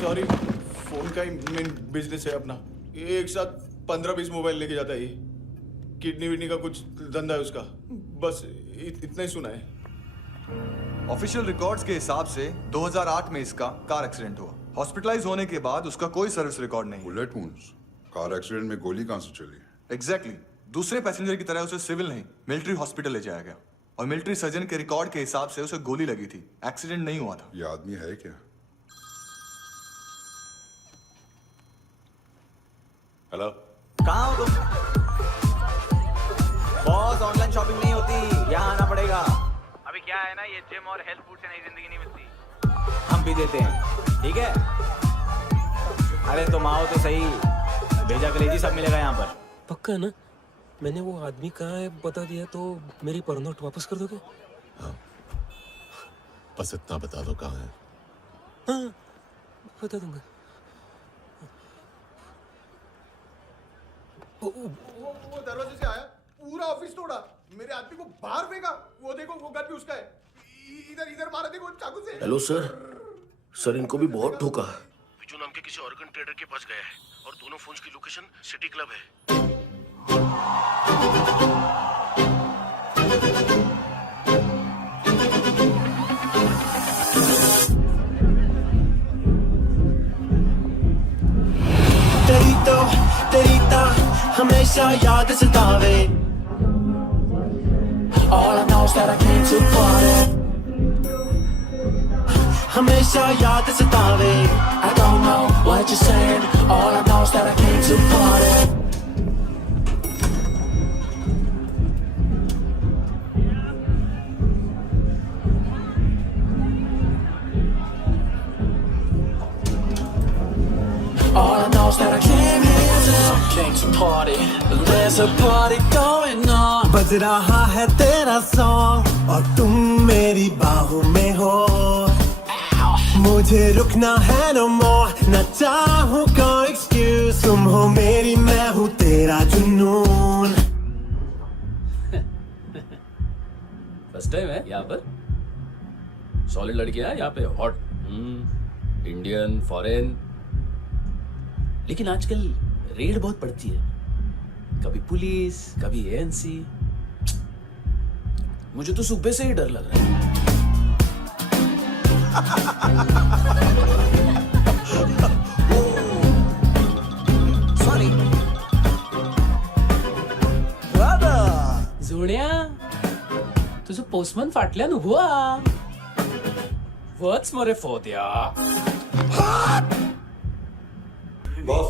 Sorry, phone का ही main business है अपना। एक साथ 15-20 मोबाइल लेके जाता है ये। किडनी विडनी का कुछ धंधा है उसका। बस इतना ही सुना है। ऑफिशियल रिकॉर्ड्स के हिसाब से 2008 में इसका कार एक्सीडेंट हुआ। हॉस्पिटलाइज होने के बाद उसका कोई सर्विस रिकॉर्ड नहीं। बुलेट वुंड्स, कार एक्सीडेंट में गोली कहां से चली? एग्जैक्टली दूसरे पैसेंजर की तरह उसे सिविल नहीं मिलिट्री हॉस्पिटल ले जाया गया और मिलिट्री सर्जन के रिकॉर्ड के हिसाब से उसे गोली लगी थी। एक्सीडेंट नहीं हुआ था। ये आदमी है क्या? हेलो, कहाँ हो तुम? बॉस, ऑनलाइन शॉपिंग नहीं होती, यहाँ आना पड़ेगा। अभी क्या है ना, ये जिम और हेल्थ फूड से नई जिंदगी नहीं मिलती। हम भी देते हैं, ठीक है? अरे तुम आओ तो सही, भेजा कलेजी सब मिलेगा यहाँ पर। पक्का ना? मैंने वो आदमी कहाँ है बता दिया तो मेरी पर नोट वापस कर दोगे? हाँ, बस इतना बता दो कहाँ है। हाँ, बता दूंगा। वो दरवाजे से आया, पूरा ऑफिस तोड़ा, मेरे आदमी को बाहर फेंका। वो देखो, वो गन भी उसका है। इधर मारा, देखो चाकू से। हेलो सर, इनको भी बहुत ठोका। विजू नाम के किसी ऑर्गन ट्रेडर के पास गया है और दोनों फोन्स की लोकेशन सिटी क्लब है। तेरी तो हमेशा याद सतावे। All I know is that I came to party. हमेशा याद सतावे। I don't know what you're saying. All I know is that I came to party. All I know is that I came to party. There's a party going on. बज रहा है तेरा song और तुम मेरी बाहों में हो। मुझे रुकना है no more, न चाहूँ कोई excuse। तुम हो मेरी, मैं हूँ तेरा जुनून। फर्स्ट टाइम है यहाँ पर। सॉलिड लड़कियां यहाँ पे हॉट, इंडियन, फॉरेन। लेकिन आजकल रेड बहुत पड़ती है, कभी पुलिस, कभी एएनसी। मुझे तो सुबह से ही डर लग रहा है। सॉरी जोड्या, तुझं पोस्टमन फाटल्यान उभो आ. वच मरे फोद्या. बॉस,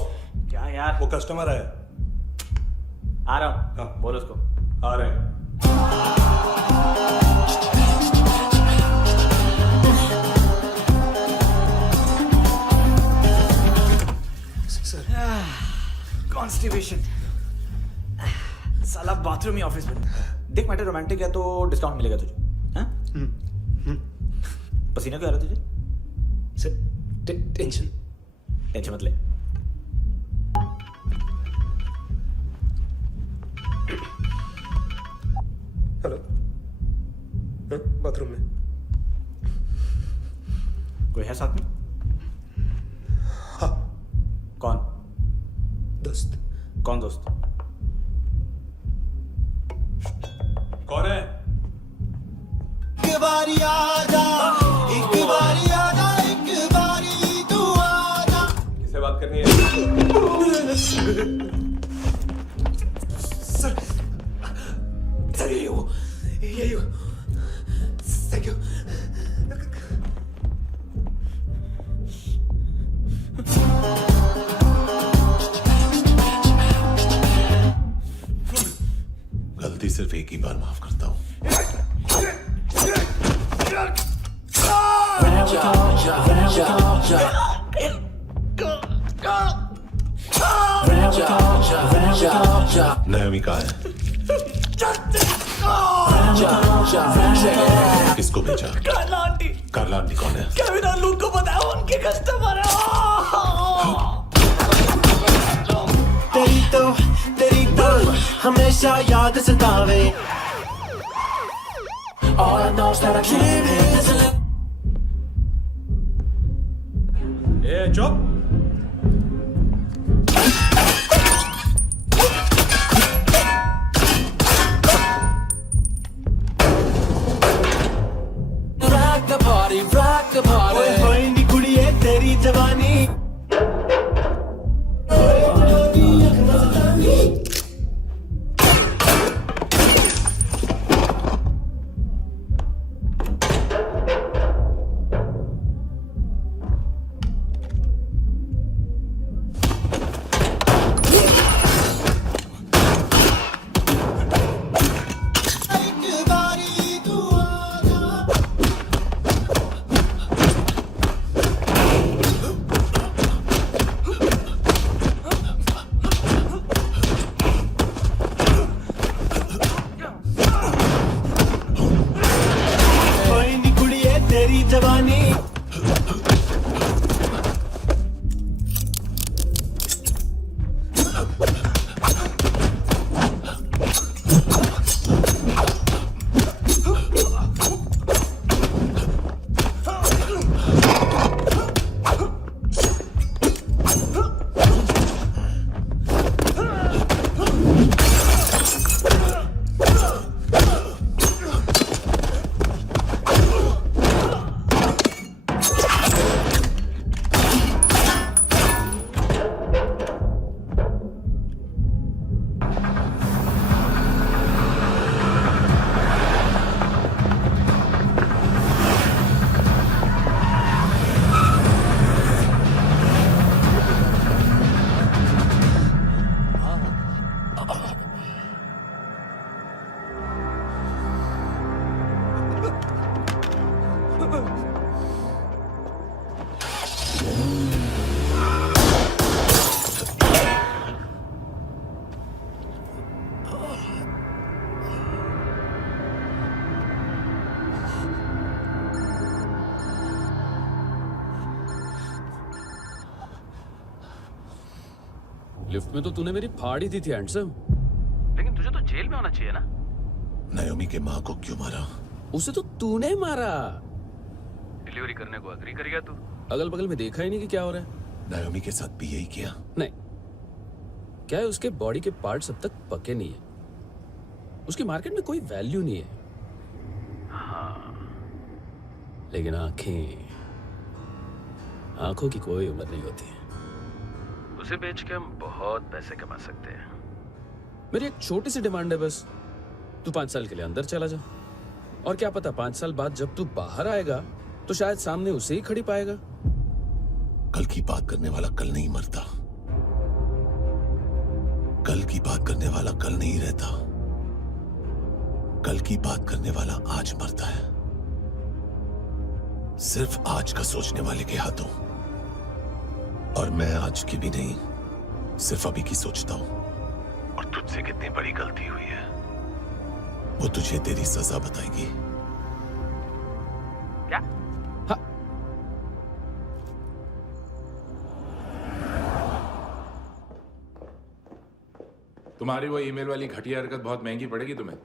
क्या यार? वो कस्टमर है। आ रहा हूँ। हाँ। बोलो उसको। आ रहे हैं। कॉन्स्टिपेशन। साला बाथरूम ही ऑफिस में। देख मैटर रोमांटिक है तो डिस्काउंट मिलेगा तुझे। हाँ? पसीना क्यों आ रहा है तुझे? सर टेंशन मत ले। हेलो, बाथरूम में कोई है साथ में? हाँ। कौन? दोस्त। कौन दोस्त? कौन है? एक बारी आजा, एक बारी आजा, एक बारी तू आजा। किससे बात करनी है? सर यही हो। Thank you. सिर्फ एक ही बार माफ करता हूँ। नायोमी कहाँ है? किसको भेजा? कार्ला आंटी कौन है? को बताया उनके कस्टमर तेरी तो हमेशा याद सतावे। All I know is that I came here to live. ए चुप। rock the party. होए नी कुड़िए तेरी जवानी। लिफ्ट में तो तूने मेरी फाड़ ही दी थी हैंडसम। लेकिन तुझे तो जेल में होना चाहिए ना। नायोमी के माँ को क्यों मारा? उसे तो तूने मारा। डिलीवरी करने को अग्री कर गया तू। अगल बगल में देखा ही नहीं कि क्या हो रहा है। नायोमी के साथ भी यही किया? नहीं, क्या है उसके बॉडी के पार्ट्स अब तक पके नहीं है। उसकी मार्केट में कोई वैल्यू नहीं है। हाँ। लेकिन आंखों की कोई उम्र नहीं होती है। उसे बेच के हम बहुत पैसे कमा सकते हैं। मेरी एक छोटी सी डिमांड है बस। तू 5 साल के लिए अंदर चला जा, और क्या पता 5 साल बाद जब तू बाहर आएगा तो शायद सामने उसे ही खड़ी पाएगा। कल की बात करने वाला कल नहीं मरता। कल की बात करने वाला कल नहीं रहता। कल की बात करने वाला आज मरता है। सिर्फ आज का सोचने वाले के हाथों। और मैं आज की भी नहीं, सिर्फ अभी की सोचता हूं। और तुझसे कितनी बड़ी गलती हुई है वो तुझे तेरी सजा बताएगी। क्या? हाँ। तुम्हारी वो ईमेल वाली घटिया हरकत बहुत महंगी पड़ेगी तुम्हें।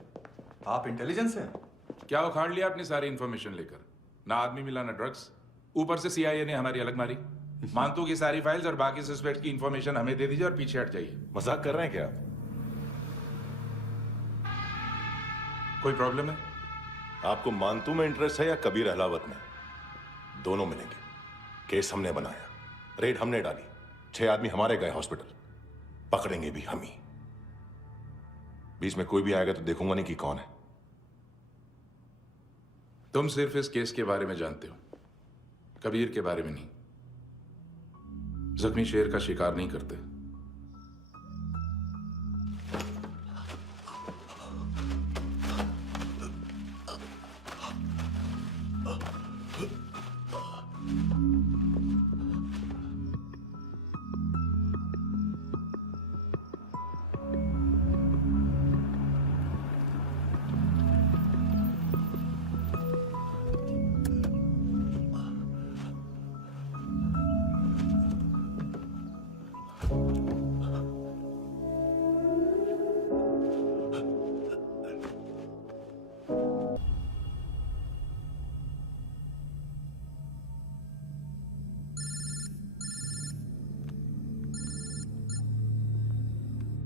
आप इंटेलिजेंस हैं? क्या उखाड़ लिया अपनी सारी इंफॉर्मेशन लेकर? ना आदमी मिला ना ड्रग्स, ऊपर से CIA ने हमारी अलग मारी। मानतू की सारी फाइल्स और बाकी सस्पेक्ट की इंफॉर्मेशन हमें दे दीजिए और पीछे हट जाइए। मजाक कर रहे हैं क्या? कोई प्रॉब्लम है? आपको मानतू में इंटरेस्ट है या कबीर अहलावत में? दोनों मिलेंगे। केस हमने बनाया, रेड हमने डाली, 6 आदमी हमारे गए हॉस्पिटल, पकड़ेंगे भी हम ही। बीच में कोई भी आएगा तो देखूंगा नहीं कि कौन है। तुम सिर्फ इस केस के बारे में जानते हो, कबीर के बारे में नहीं। जख्मी शेर का शिकार नहीं करते।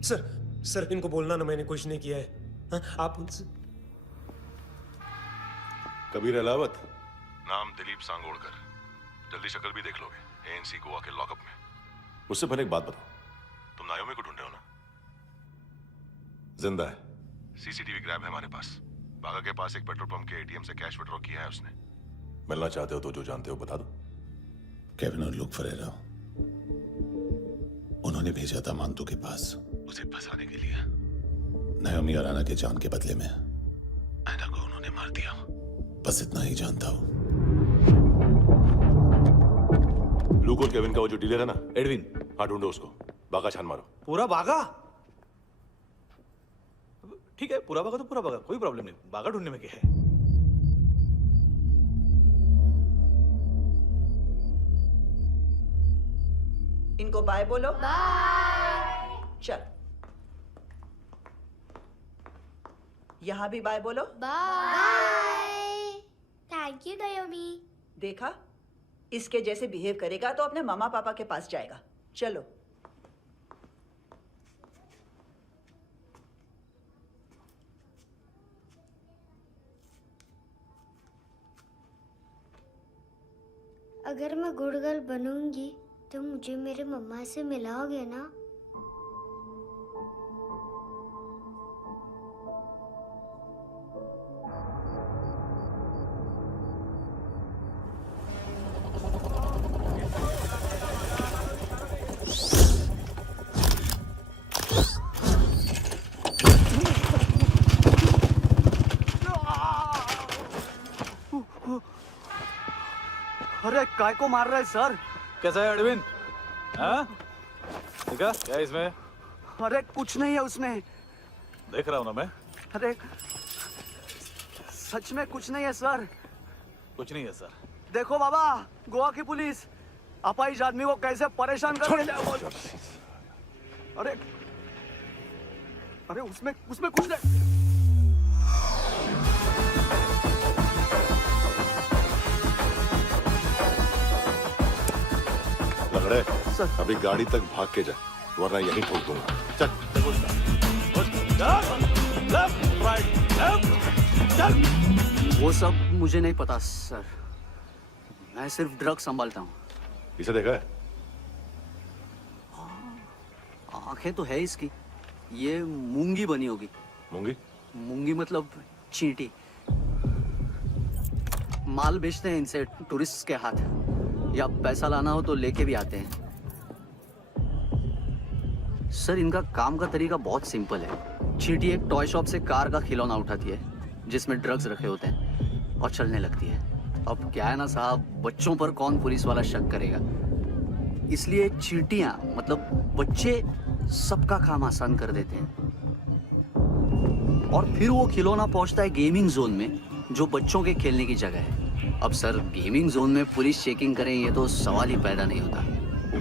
सर इनको बोलना ना मैंने कुछ नहीं किया है। हाँ, आप उनसे कबीर अलावत, नाम दिलीप सांगोड़कर। जल्दी शक्ल भी देख लोगे, एएनसी गोवा के लॉकअप में। मुझसे पहले एक बात बताओ, तुम नायोमी को ढूंढ रहे हो ना? जिंदा है, सीसीटीवी ग्रैब है हमारे पास। बागा के पास एक पेट्रोल पंप के एटीएम से कैश विड्रॉ किया है उसने। मिलना चाहते हो तो जो जानते हो बता दो। केविन और लुक फरेरा, उन्होंने भेजा था मांतू के पास उसे फंसाने के लिए। नायोमी और आना के जान के बदले में ऐना को उन्होंने मार दिया। बस इतना ही जानता हूं। लुक और केविन का वो जो डीलर है ना, एडविन। हाँ, ढूंढो उसको। बागा छान मारो। पूरा बागा? ठीक है, पूरा बागा तो पूरा बागा, कोई प्रॉब्लम नहीं। बागा ढूंढने में क्या है? इनको बाय बोलो। बाय। चल, यहां भी बाय बोलो। बाय। Thank you नायोमी। देखा, इसके जैसे बिहेव करेगा तो अपने मामा पापा के पास जाएगा। चलो। अगर मैं गुड गर्ल बनूंगी तो मुझे मेरे मम्मा से मिलाओगे ना? अरे काय को मार रहा है सर? कैसा है एडविन? हाँ? देखा क्या है इसमें? अरे कुछ नहीं है उसमें। देख रहा हूँ ना मैं। अरे सच में कुछ नहीं है सर। कुछ नहीं है सर। देखो बाबा, गोवा की पुलिस अपाहिज आदमी को कैसे परेशान कर रही है। अरे अरे उसमें कुछ नहीं। लग सर, अभी गाड़ी तक भाग के जा, वरना यहीं ठोक दूंगा। चल। वो सब मुझे नहीं पता सर, मैं सिर्फ ड्रग संभालता हूँ। इसे देखा है? आंखें तो है इसकी, ये मूंगी बनी होगी। मूंगी? मूंगी मतलब चींटी। माल बेचते हैं इनसे टूरिस्ट के हाथ, या पैसा लाना हो तो लेके भी आते हैं। सर इनका काम का तरीका बहुत सिंपल है। चींटी एक टॉय शॉप से कार का खिलौना उठाती है जिसमें ड्रग्स रखे होते हैं और चलने लगती है। अब क्या है ना साहब, बच्चों पर कौन पुलिस वाला शक करेगा, इसलिए चींटियां मतलब बच्चे सबका काम आसान कर देते हैं। और फिर वो खिलौना पहुंचता है गेमिंग जोन में, जो बच्चों के खेलने की जगह है। अब सर गेमिंग जोन में पुलिस चेकिंग करें ये तो सवाल ही पैदा नहीं होता।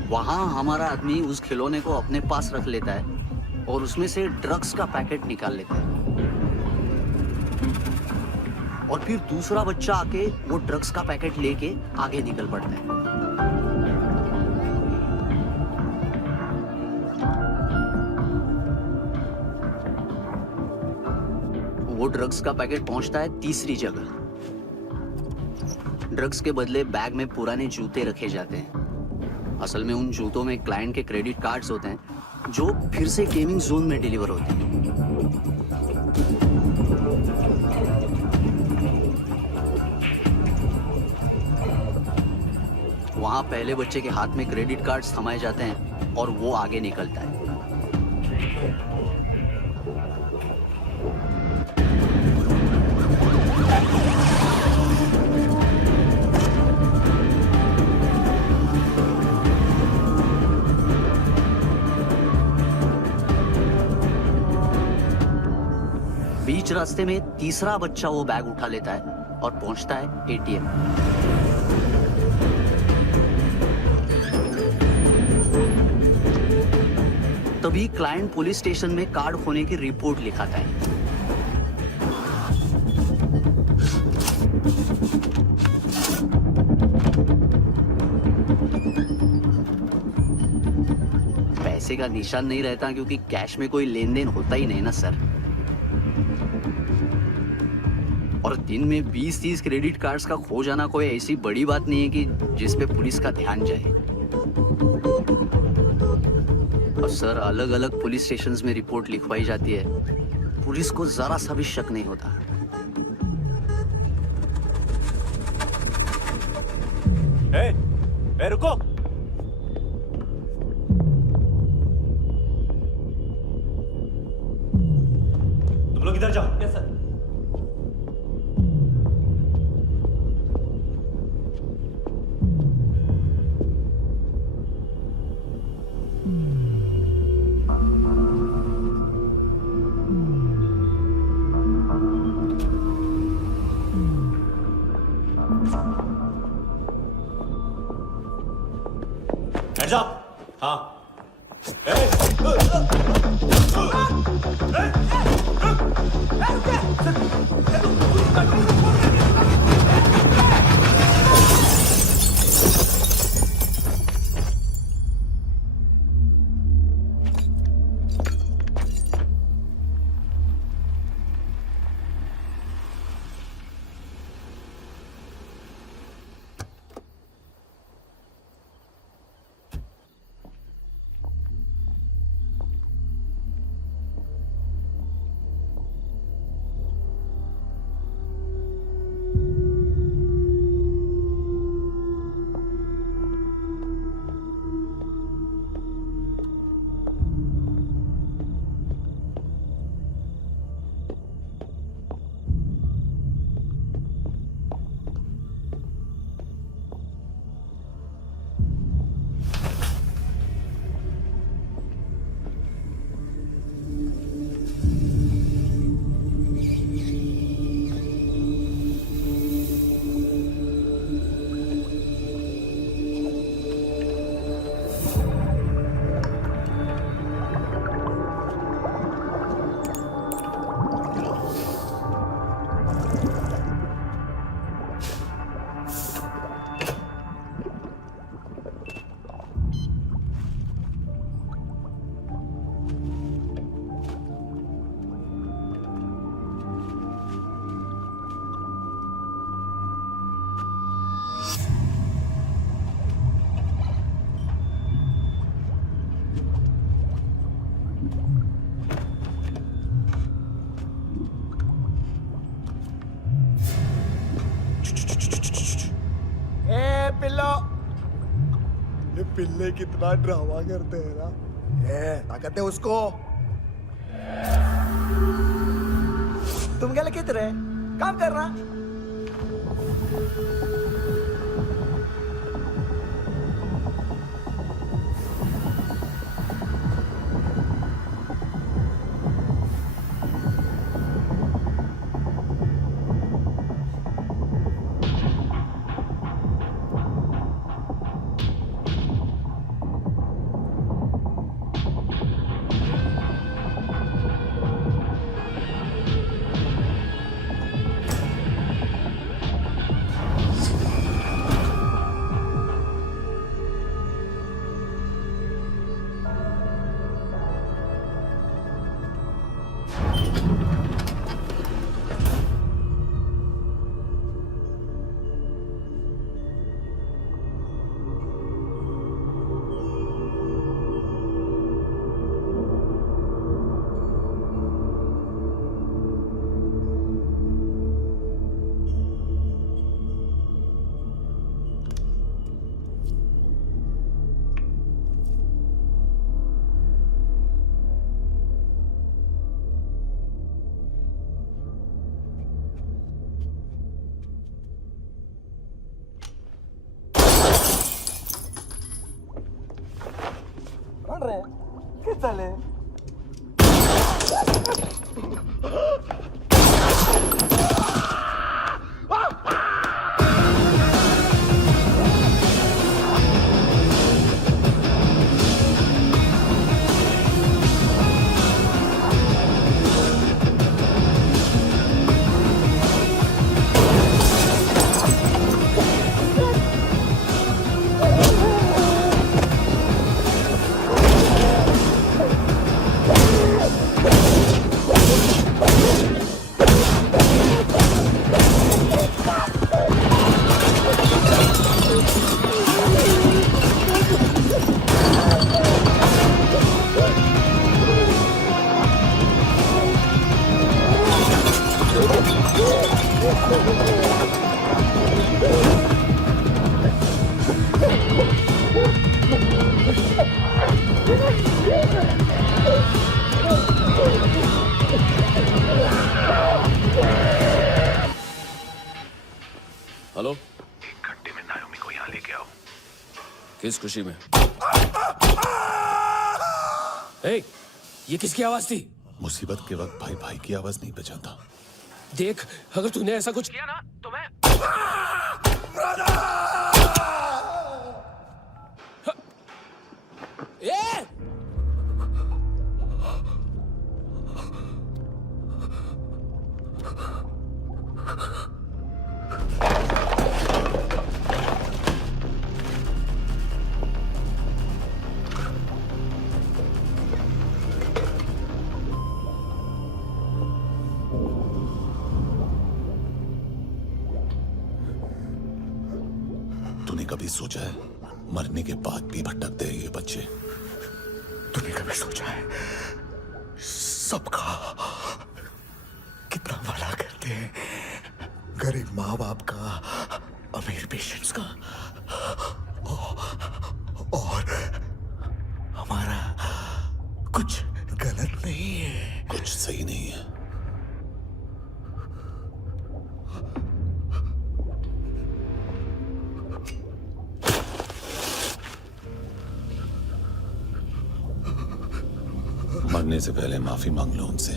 वहाँ हमारा आदमी उस खिलौने को अपने पास रख लेता है और उसमें से ड्रग्स का पैकेट निकाल लेता है, और फिर दूसरा बच्चा आके वो ड्रग्स का पैकेट लेके आगे निकल पड़ता है। वो ड्रग्स का पैकेट पहुंचता है तीसरी जगह। ड्रग्स के बदले बैग में पुराने जूते रखे जाते हैं। असल में उन जूतों में क्लाइंट के क्रेडिट कार्ड्स होते हैं जो फिर से गेमिंग जोन में डिलीवर होते हैं। वहां पहले बच्चे के हाथ में क्रेडिट कार्ड्स थमाए जाते हैं और वो आगे निकलता है। बीच रास्ते में तीसरा बच्चा वो बैग उठा लेता है और पहुंचता है एटीएम। तभी क्लाइंट पुलिस स्टेशन में कार्ड खोने की रिपोर्ट लिखाता है। पैसे का निशान नहीं रहता क्योंकि कैश में कोई लेन देन होता ही नहीं ना सर। और दिन में 20-30 क्रेडिट कार्ड्स का खो जाना कोई ऐसी बड़ी बात नहीं है कि जिस पे पुलिस का ध्यान जाए। और सर अलग अलग पुलिस स्टेशंस में रिपोर्ट लिखवाई जाती है, पुलिस को जरा सा भी शक नहीं होता। ए, रुको। तुम लोग इधर जाओ। Yes sir. Hands up! हाँ। पिल्ले कितना ड्रामा करते हैं ना। ताकत है उसको। तुम क्या लिखित रहे? काम कर रहा। चले किस खुशी में? ए, ये किसकी आवाज थी? मुसीबत के वक्त भाई भाई की आवाज नहीं बचाता। देख, अगर तूने ऐसा कुछ किया ना तो मैं ए! तूने कभी सोचा है मरने के बाद भी भटकते हैं ये बच्चे? तूने कभी सोचा है सबका कितना भला करते हैं? गरीब माँ बाप का, अमीर पेशेंट्स का, और हमारा कुछ गलत नहीं है, कुछ सही नहीं है। मरने से पहले माफी मांग लो उनसे।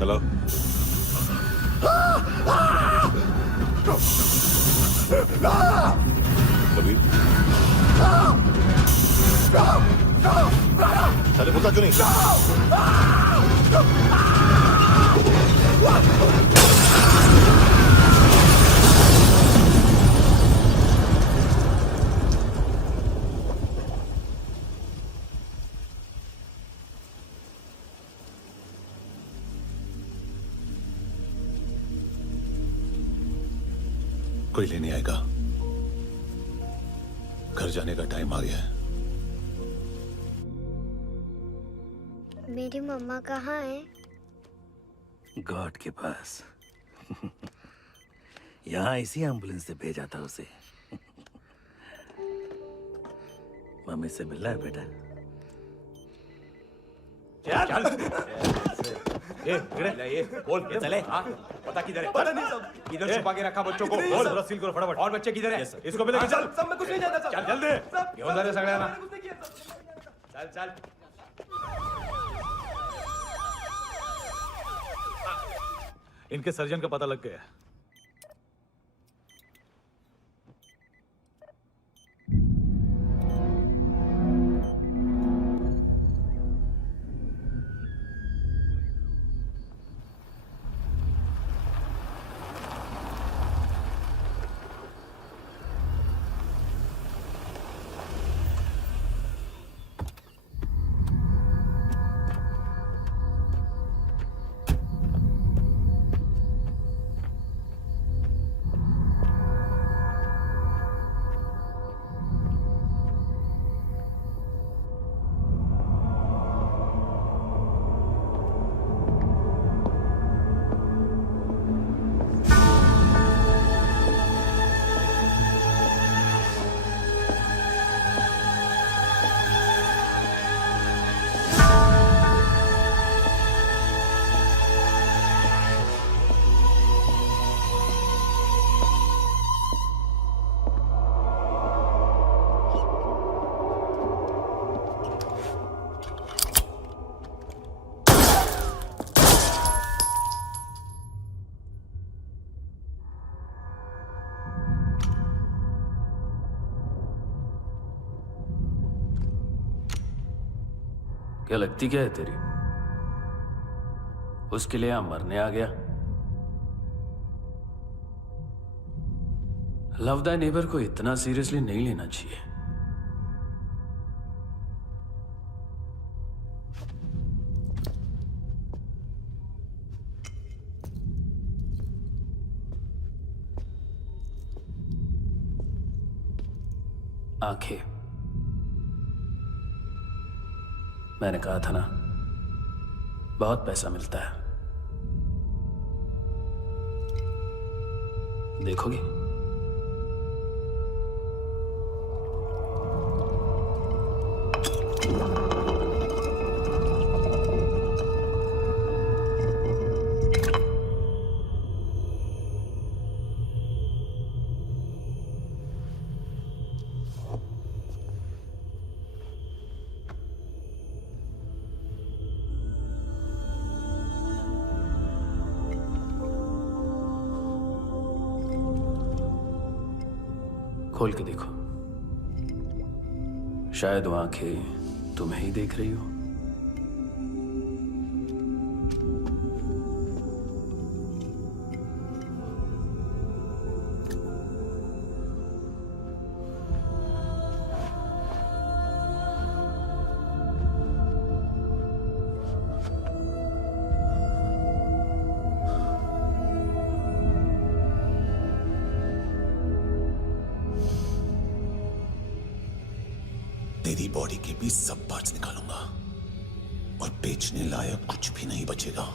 हेलो, कबीर, चले बोलता क्यों नहीं? कोई लेने आएगा। घर जाने का टाइम आ गया है। मेरी मम्मा कहाँ है? गॉड के पास। यहाँ इसी एम्बुलेंस से भेजा था उसे। मम्मी से मिलना है बेटा। चल ये बोल के चले। पता किधर है? पता नहीं सब। इधर छुपा के रखा बच्चों को। बोल पूरा सील करो फटाफट। और बच्चे किधर है? इसको भी लेके चल। सब में कुछ नहीं जानता। चल जल्दी। घेऊन जा रे सगळ्यांना। चल चल। इनके सर्जन का पता लग गया। क्या लगती क्या है तेरी? उसके लिए यहां मरने आ गया? लव द नेबर को इतना सीरियसली नहीं लेना चाहिए। आंखें, मैंने कहा था ना, बहुत पैसा मिलता है। देखोगे? खोल के देखो, शायद वो आंखें तुम्हें ही देख रही हो। तेरी बॉडी के भी सब पार्ट्स निकालूंगा और बेचने लायक कुछ भी नहीं बचेगा।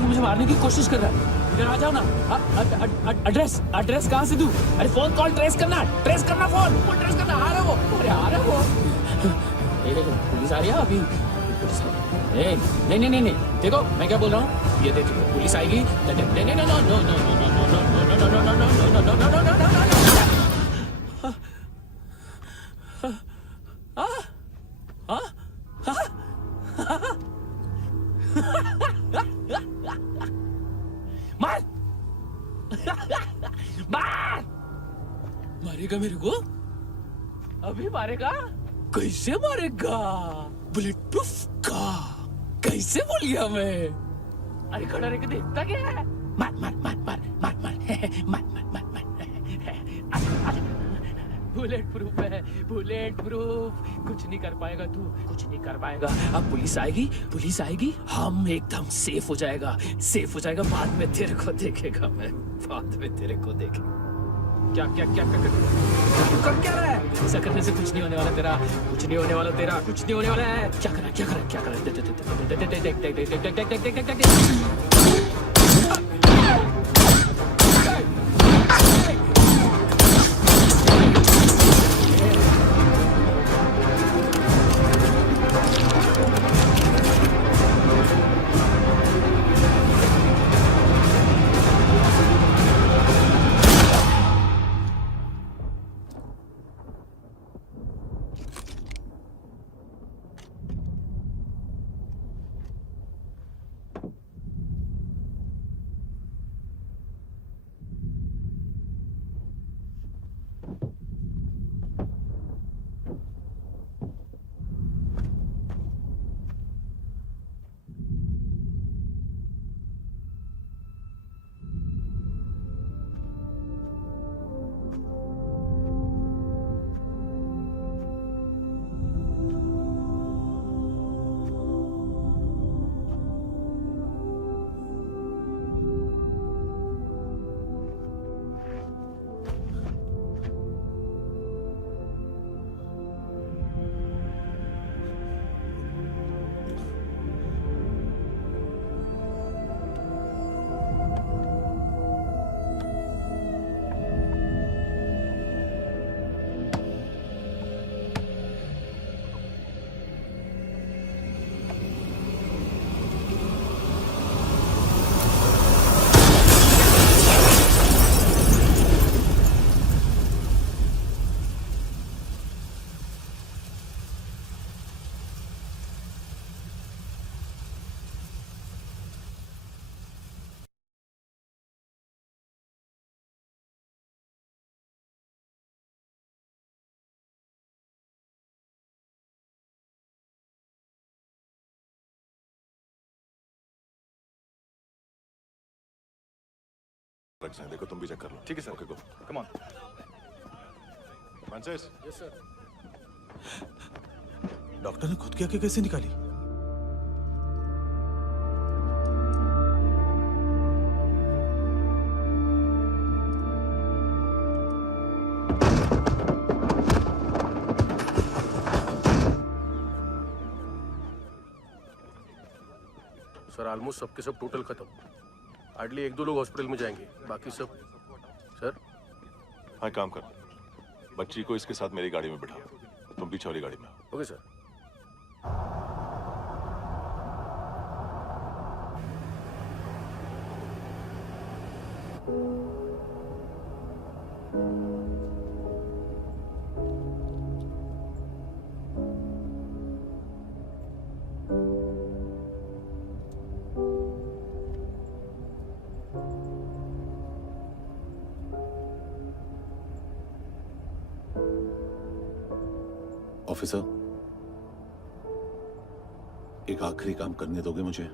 कि मुझे मारने की कोशिश कर रहा है। इधर आ जाओ ना। एड्रेस कहाँ से दूं? अरे फोन कॉल ट्रेस करना फोन ट्रेस करना। आ रहा वो, अरे आ रहा वो। पुलिस आ रही है अभी। पुलिस नहीं, देखो मैं क्या बोल रहा हूँ, ये देखो पुलिस आएगी। मार मार मारेगा मेरे को, अभी मारेगा। कैसे मारेगा? बुलेट प्रूफ का। कैसे बोल गया मैं? अरे खड़ा रह के देखता क्या है? मार मार मार मार मार मार मार मार मार मार। बुलेट प्रूफ है, बुलेट प्रूफ। कुछ नहीं कर पाएगा तू, कुछ नहीं कर पाएगा। अब पुलिस आएगी, हम एकदम सेफ हो जाएगा। बाद में तेरे को देखेगा मैं, बाद में तेरे को देखेगा। क्या क्या क्या कर क्या रहा है? ऐसा करने से कुछ नहीं होने वाला तेरा, कुछ नहीं होने वाला तेरा, कुछ नहीं होने वाला है। क्या कर रहा है? देखो तुम भी चेक कर लो। ठीक है sir. Okay go. Come on. Francis. Yes sir. Doctor ने खुद की आंखें कैसे निकाली? सर ऑलमोस्ट सबके सब टोटल खत्म। हार्डली 1-2 लोग हॉस्पिटल में जाएंगे, बाकी सब। सर हाँ काम कर, बच्ची को इसके साथ मेरी गाड़ी में बिठा, तुम पीछे वाली गाड़ी में। Okay sir. ऑफिसर, एक आखिरी काम करने दोगे मुझे?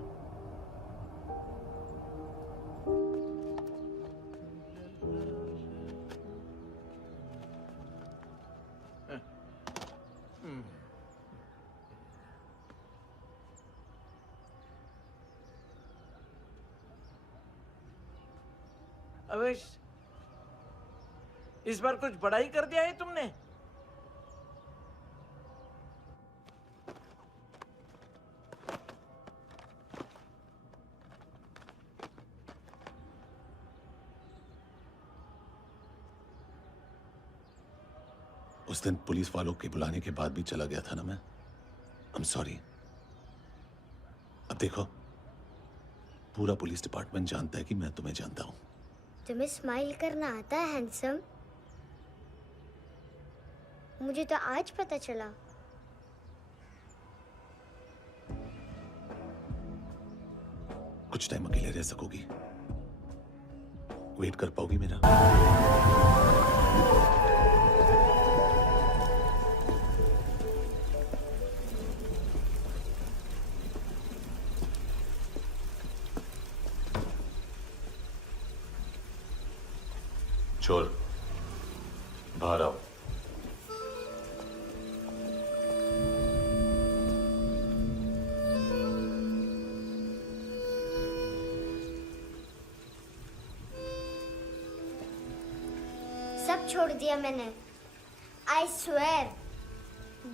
अवेश, इस बार कुछ बड़ा ही कर दिया है तुमने। उस दिन पुलिस वालों के बुलाने के बाद भी चला गया था ना मैं। I am sorry. अब देखो, पूरा पुलिस डिपार्टमेंट जानता है कि मैं तुम्हें जानता हूं। तुम्हें स्माइल करना आता है हैंडसम? मुझे तो आज पता चला। कुछ टाइम अकेले रह सकोगी? वेट कर पाओगी मेरा? चोर, बाहर आओ। सब छोड़ दिया मैंने। आई स्वेयर,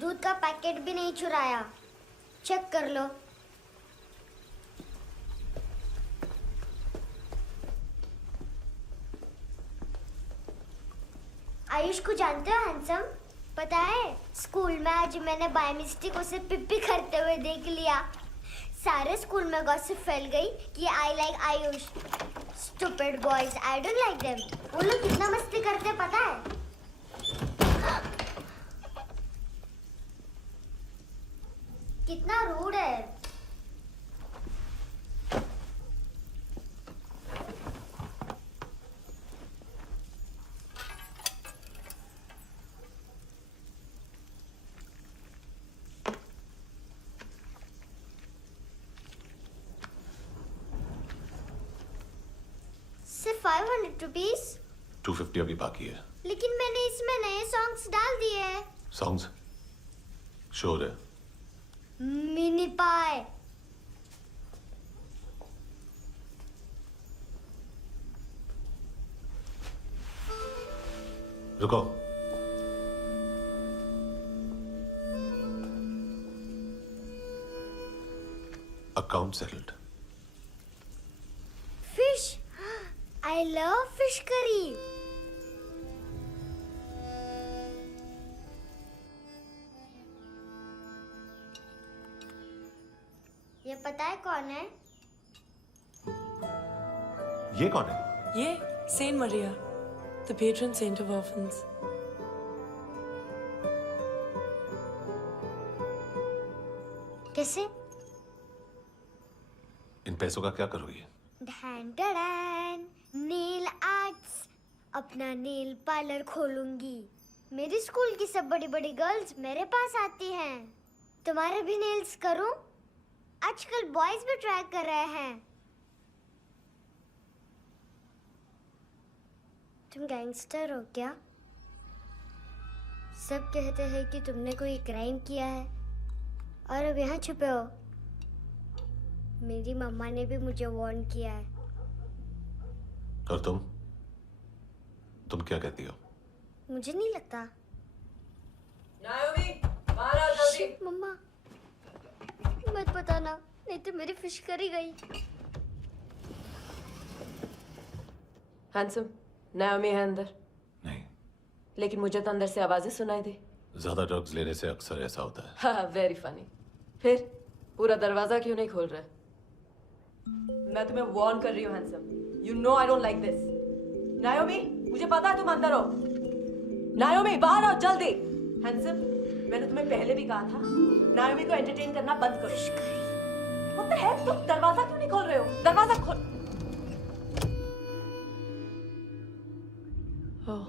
दूध का पैकेट भी नहीं चुराया। चेक कर लो। आयुष को जानते हो हैंडसम? पता है, स्कूल में आज मैंने बाय मिस्टेक उसे पिप्पी करते हुए देख लिया। सारे स्कूल में गॉसिप फैल गई कि I like Ayush. Stupid boys, I don't like them. वो लोग कितना मस्ती करते पता है? कितना रूड है। सिर्फ 500 रुपीस? 250 अभी बाकी है। लेकिन मैंने इसमें नए सॉन्ग्स डाल दिए हैं। सॉन्ग्स? श्योर है? मिनी पाए। रुको। Account settled. Fish, I love fish curry. ये पता है कौन है? ये कौन है? ये saint Maria, the patron saint of orphans. कैसे? इन पैसों का क्या करोगी? ढैन ढैन, नेल आर्ट्स। अपना नेल पार्लर खोलूंगी। मेरी स्कूल की सब बड़ी बड़ी गर्ल्स मेरे पास आती हैं। तुम्हारे भी नेल्स करूं? आजकल बॉयज भी ट्राई कर रहे हैं। तुम गैंगस्टर हो क्या? सब कहते हैं कि तुमने कोई क्राइम किया है और अब यहाँ छुपे हो। मेरी मम्मा ने भी मुझे वार्न किया है। और तुम क्या कहती हो? मुझे नहीं लगता। नायोमी, बाहर आओ जल्दी। शिट, मम्मा मत बताना, नहीं तो मेरी फिश करी गई। हैंडसम, नायोमी है अंदर। नहीं। लेकिन मुझे तो अंदर से आवाजें सुनाई दी। ज्यादा ड्रग्स लेने से अक्सर ऐसा होता है। हाँ, वेरी फनी। फिर पूरा दरवाजा क्यों नहीं खोल रहे? मैं तुम्हें वार्न कर रही हूँ handsome. You know I don't like this. नायोमी, मुझे पता है तुम अंदर हो। नायोमी, बाहर आओ जल्दी। हैंडसम, मैंने तुम्हें पहले भी कहा था नायोमी को एंटरटेन करना बंद करो। What the heck? तुम दरवाजा क्यों नहीं खोल रहे हो? दरवाजा खोल। ओह,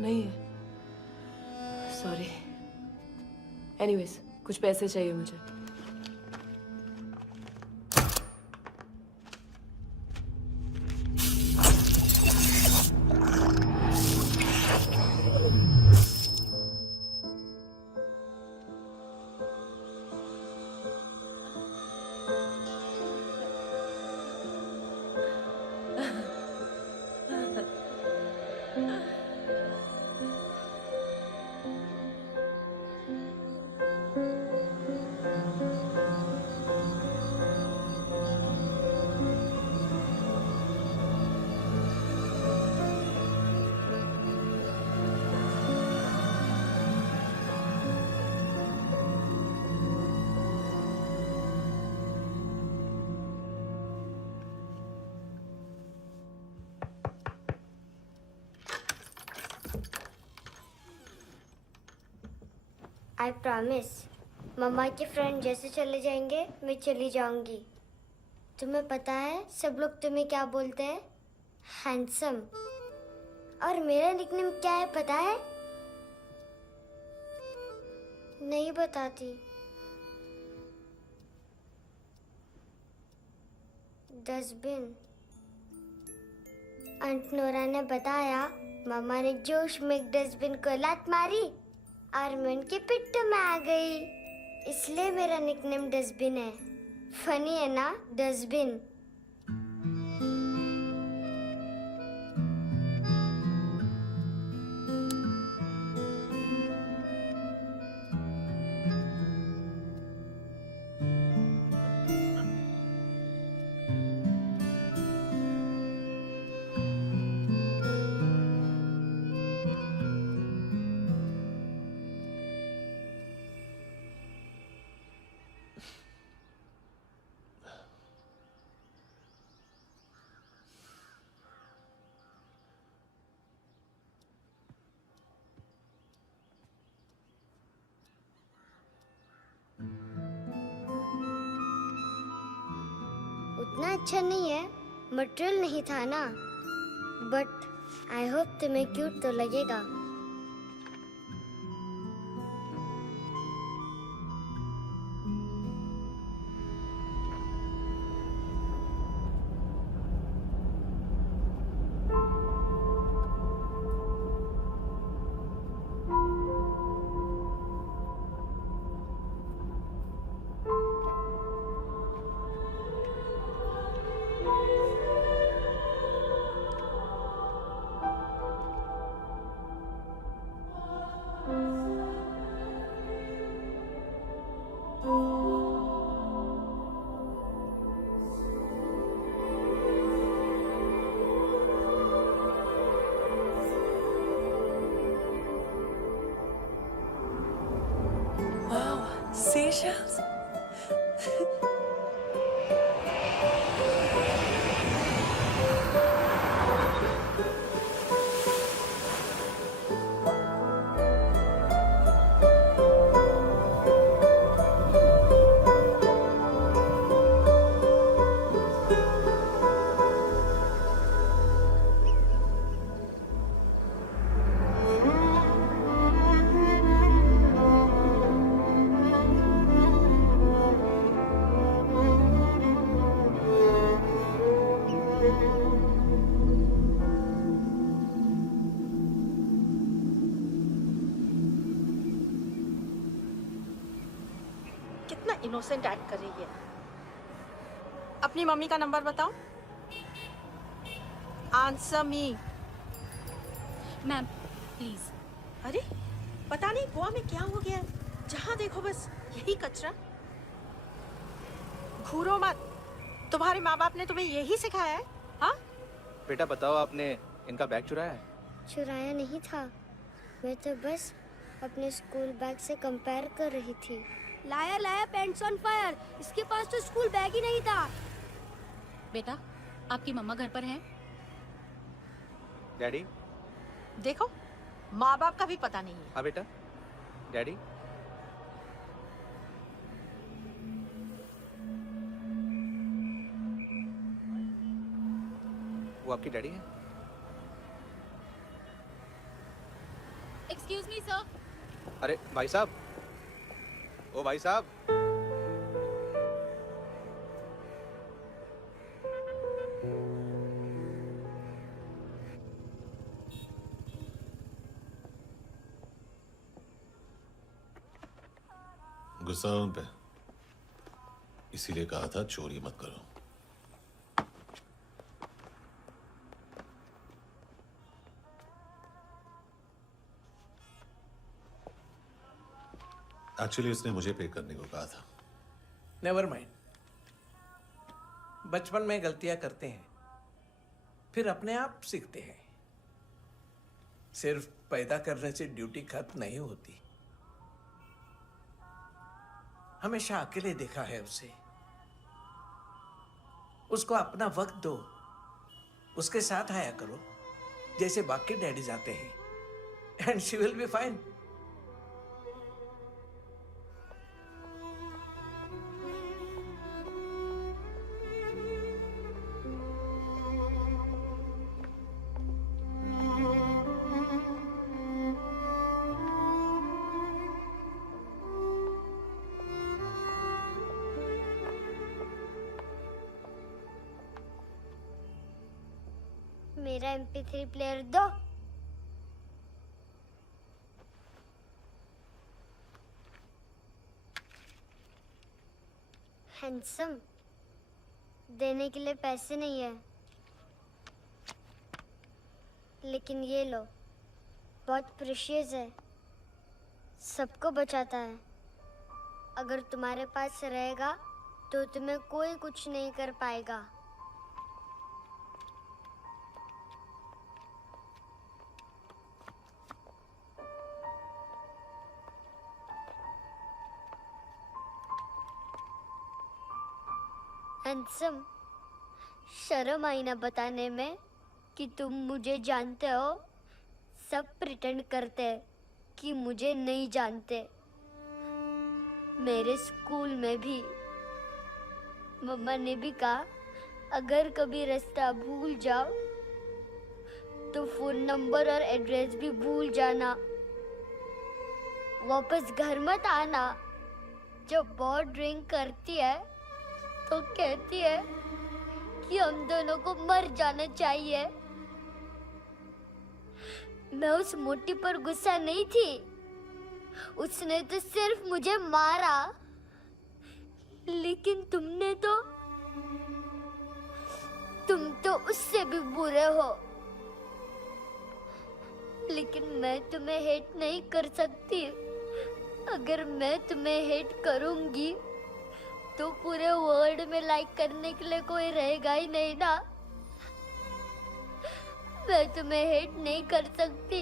नहीं है। सॉरी। एनीवेज, कुछ पैसे चाहिए मुझे। I promise. मम्मा के फ्रेंड जैसे चले जाएंगे मैं चली जाऊंगी। तुम्हें पता है सब लोग तुम्हें क्या बोलते हैं? हैंडसम। और मेरा निकनेम क्या है पता है? नहीं बताती। डस्टबिन। आंट नोरा ने बताया मामा ने जोश में एक डस्टबिन को लात मारी और मैं उनके पिट्ठू में आ गई, इसलिए मेरा निकनेम डस्टबिन है। फनी है ना डस्टबिन? उतना अच्छा नहीं है, मटेरियल नहीं था ना, बट आई होप तुम्हें क्यूट तो लगेगा। Seashells? कितना इनोसेंट एक्ट कर रही है। अपनी मम्मी का नंबर बताओ। Answer me. Ma'am please. अरे पता नहीं गोवा में क्या हो गया है, जहाँ देखो बस यही कचरा। घूरो मत, तुम्हारे माँ बाप ने तुम्हें यही सिखाया है? हाँ बेटा बताओ, आपने इनका बैग चुराया है? चुराया नहीं था, मैं तो बस अपने स्कूल बैग से कंपेयर कर रही थी। लाया लाया पैंट्स ऑन फायर, इसके पास तो स्कूल बैग ही नहीं था। बेटा आपकी मम्मा घर पर हैं? डैडी? देखो माँ बाप का भी पता नहीं है। हाँ बेटा। डैडी? वो आपकी डैडी है? Excuse me sir. अरे भाई साहब, ओ भाई साहब। गुस्सा है उन पे, इसीलिए कहा था चोरी मत करो। एक्चुअली उसने मुझे पे करने को कहा था। नेवर माइंड, बचपन में गलतियां करते हैं, फिर अपने आप सीखते हैं। सिर्फ पैदा करने से ड्यूटी खत्म नहीं होती। हमेशा अकेले देखा है उसे। उसको अपना वक्त दो, उसके साथ आया करो जैसे बाकी डैडीज आते हैं, and she will be fine. मेरा MP3 प्लेयर दो। हैंडसम, देने के लिए पैसे नहीं है, लेकिन ये लो, बहुत प्रेशियस है, सबको बचाता है। अगर तुम्हारे पास रहेगा तो तुम्हें कोई कुछ नहीं कर पाएगा। हैंडसम, शर्म आई ना बताने में कि तुम मुझे जानते हो। सब प्रिटेंड करते हैं कि मुझे नहीं जानते। मेरे स्कूल में भी मम्मा ने भी कहा, अगर कभी रास्ता भूल जाओ तो फोन नंबर और एड्रेस भी भूल जाना, वापस घर मत आना। जब बहुत ड्रिंक करती है तो कहती है कि हम दोनों को मर जाना चाहिए। मैं उस मोटी पर गुस्सा नहीं थी, उसने तो सिर्फ मुझे मारा, लेकिन तुम तो उससे भी बुरे हो। लेकिन मैं तुम्हें हेट नहीं कर सकती। अगर मैं तुम्हें हेट करूंगी तो पूरे वर्ल्ड में लाइक करने के लिए कोई रहेगा ही नहीं ना। मैं तुम्हें हेट नहीं कर सकती।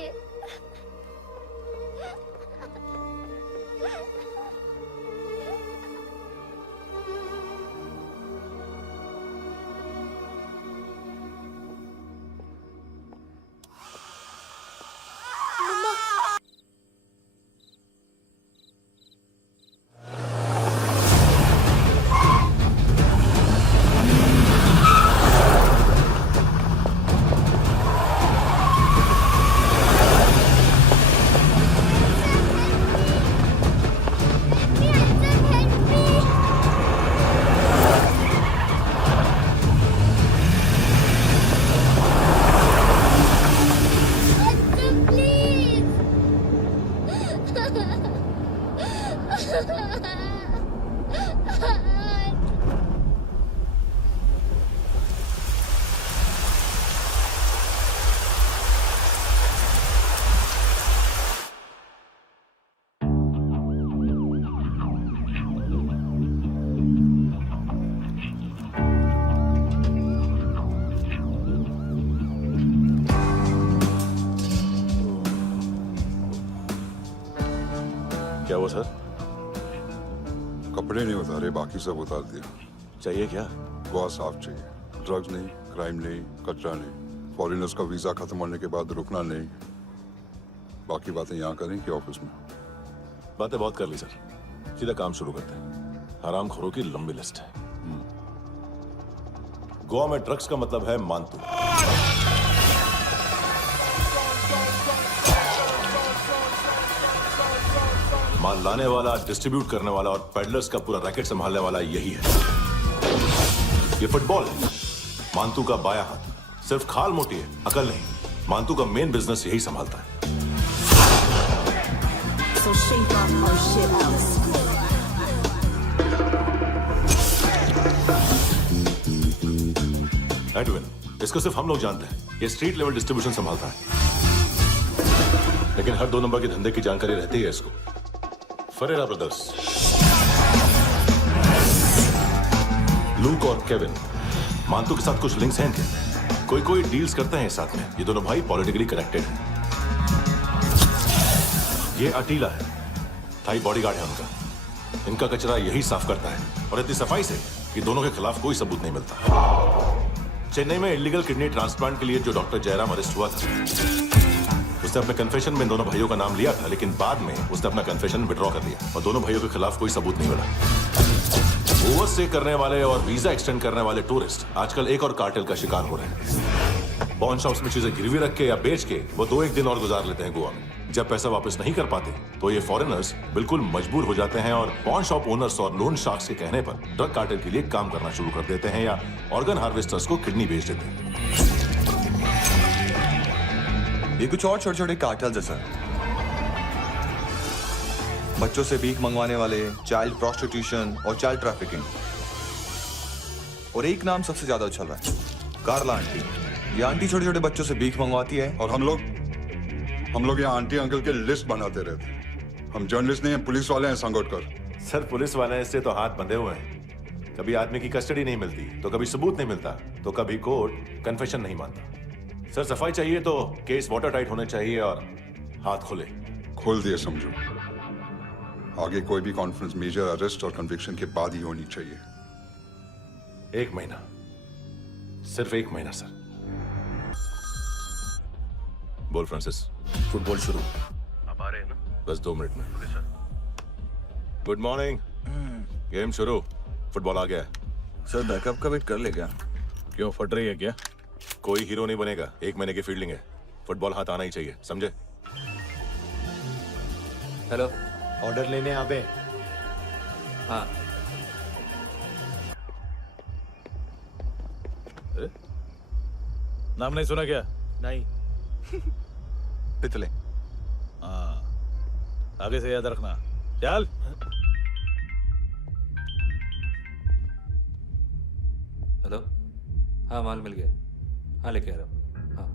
क्या हुआ सर? कपड़े नहीं उतारे, बाकी सब उतार दिया। चाहिए क्या? बहुत साफ चाहिए। ड्रग्स नहीं, क्राइम नहीं, कचरा नहीं। फॉरेनर्स का वीजा खत्म होने के बाद रुकना नहीं। बाकी बातें यहाँ करें कि ऑफिस में? बातें बहुत कर ली सर, सीधा काम शुरू करते हैं। हरामखोरों की लंबी लिस्ट है। गोवा में ड्रग्स का मतलब है मानतू। माल लाने वाला, डिस्ट्रीब्यूट करने वाला और पेडलर्स का पूरा रैकेट संभालने वाला यही है। ये फुटबॉल है, मानतू का बाया हाथ। सिर्फ खाल मोटी है, अकल नहीं। मानतू का मेन बिजनेस यही संभालता है। So shake off our shit out. Edwin, इसको सिर्फ हम लोग जानते हैं। ये स्ट्रीट लेवल डिस्ट्रीब्यूशन संभालता है, लेकिन हर 2 नंबर के धंधे की जानकारी रहती है इसको। फरेरा ब्रदर्स, लूक और केविन, मानतू के साथ कुछ लिंक्स हैं क्या? कोई डील्स करते हैं साथ में। ये दोनों भाई पॉलिटिकली कनेक्टेड हैं। ये अटीला है, थाई बॉडीगार्ड है उनका। इनका कचरा यही साफ करता है, और इतनी सफाई से कि दोनों के खिलाफ कोई सबूत नहीं मिलता। चेन्नई में इलीगल किडनी ट्रांसप्लांट के लिए जो डॉक्टर जयराम अरेस्ट हुआ था, उसने अपने कन्फेशन में दोनों भाइयों का नाम लिया था, लेकिन बाद में उसने अपना कन्फेशन विड्रॉ कर लिया और दोनों भाइयों के खिलाफ कोई सबूत नहीं मिला। ओवरस्टे करने वाले और वीजा एक्सटेंड करने वाले टूरिस्ट आजकल एक और कार्टेल का शिकार हो रहे हैं। पॉन शॉप्स में चीजें गिरवी रख के या बेच के वो 2-1 दिन और गुजार लेते हैं गोवा में। जब पैसा वापस नहीं कर पाते तो ये फॉरेनर्स बिल्कुल मजबूर हो जाते हैं और पॉन शॉप ओनर्स और लोन शार्क्स के कहने पर ड्रग कार्टेल के लिए काम करना शुरू कर देते हैं या ऑर्गन हार्वेस्टर्स को किडनी बेच देते हैं। ये कुछ और छोटे छोटे कार्टेल्स है सर। बच्चों से भीख मंगवाने वाले, चाइल्ड प्रोस्टिट्यूशन और चाइल्ड ट्रैफिकिंग। और एक नाम सबसे ज्यादा उछल रहा है, कार्ला आंटी। ये आंटी छोटे छोटे बच्चों से भीख मंगवाती है। और हम लोग यहाँ आंटी अंकल के लिस्ट बनाते रहते हैं। हम जर्नलिस्ट नहीं हैं, पुलिस वाले हैं संगोटकर। सर पुलिस वाले हैं, इससे तो हाथ बंधे हुए हैं। कभी आदमी की कस्टडी नहीं मिलती, तो कभी सबूत नहीं मिलता, तो कभी कोर्ट कन्फेशन नहीं मानता। सर सफाई चाहिए तो केस वाटर टाइट होने चाहिए और हाथ खुले। खोल दिए समझो। आगे कोई भी कॉन्फ्रेंस मेजर अरेस्ट और कन्विक्शन के बाद ही होनी चाहिए। 1 महीना, सिर्फ 1 महीना सर। बोल फ्रांसिस। फुटबॉल शुरू। आप आ रहे हैं ना? बस 2 मिनट में। Good morning. गेम शुरू। फुटबॉल आ गया है। सर बैकअप का वेट कर ले क्या? क्यों फट रही है क्या? कोई हीरो नहीं बनेगा, 1 महीने की फील्डिंग है। फुटबॉल हाथ आना ही चाहिए, समझे? हेलो, ऑर्डर लेने आ गए? हाँ। नाम नहीं सुना क्या? नहीं। पितले। हाँ, आगे से याद रखना। चल। हेलो, हाँ माल मिल गया। हाँ लेके आ रहा हूँ। हाँ।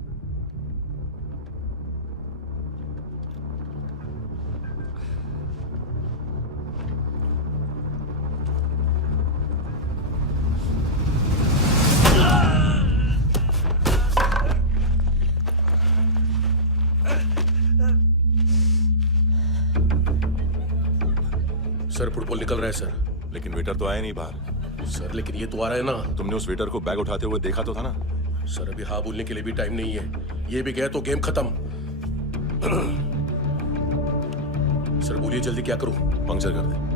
सर फुटबॉल निकल रहा है सर। लेकिन वेटर तो आया नहीं बाहर। सर लेकिन ये तो आ रहा है ना। तुमने उस वेटर को बैग उठाते हुए देखा तो था ना? सर अभी हाँ बोलने के लिए भी टाइम नहीं है। ये भी गया तो गेम खत्म। सर बोलिए जल्दी क्या करूं? पंक्चर कर दे।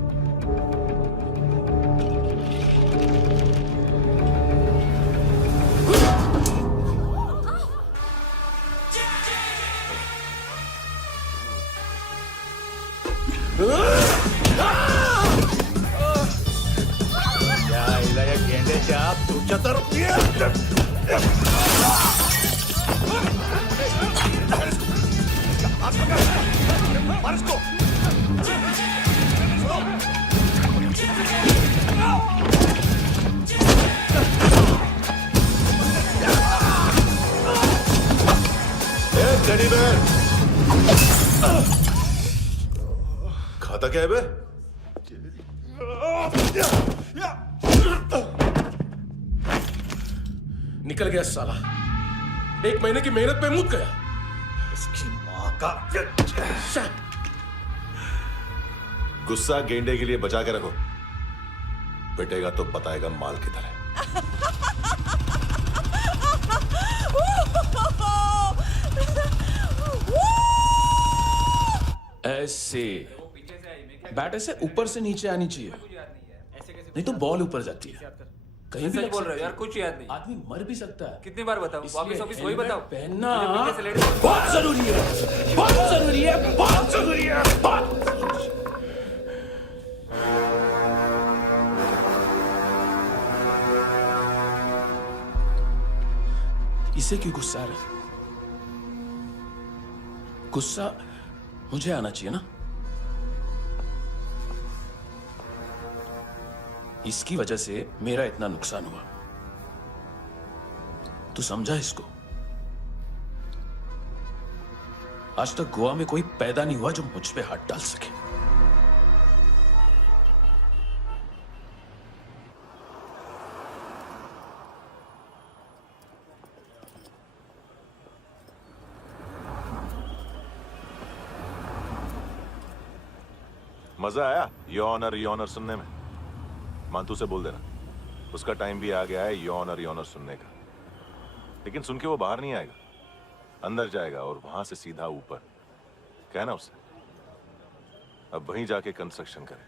खाता क्या है बे? निकल गया साला। 1 महीने की मेहनत पे मुक गया। इसकी माँ का। गुस्सा गेंडे के लिए बचा के रखो, पिटेगा तो बताएगा माल किधर है। ऐसे बैट ऐसे ऊपर से नीचे आनी चाहिए, नहीं तो बॉल ऊपर जाती है। कहीं भी बोल रहे हो यार, कुछ याद नहीं। आदमी मर भी सकता है। कितनी बार बताऊं? वापस ऑफिस वही बताओ। पहनना बहुत जरूरी है, बहुत जरूरी है, बहुत जरूरी है, बहुत। इसे क्यों गुस्सा आ रहा? गुस्सा मुझे आना चाहिए ना। इसकी वजह से मेरा इतना नुकसान हुआ। तू समझा इसको? आज तक गोवा में कोई पैदा नहीं हुआ जो मुझ पे हाथ डाल सके। मजा आया यॉनर सुनने में? मानतू से बोल देना, उसका टाइम भी आ गया है यॉनर सुनने का। लेकिन सुन के वो बाहर नहीं आएगा, अंदर जाएगा और वहां से सीधा ऊपर। कहना उसे अब वहीं जाके कंस्ट्रक्शन करे।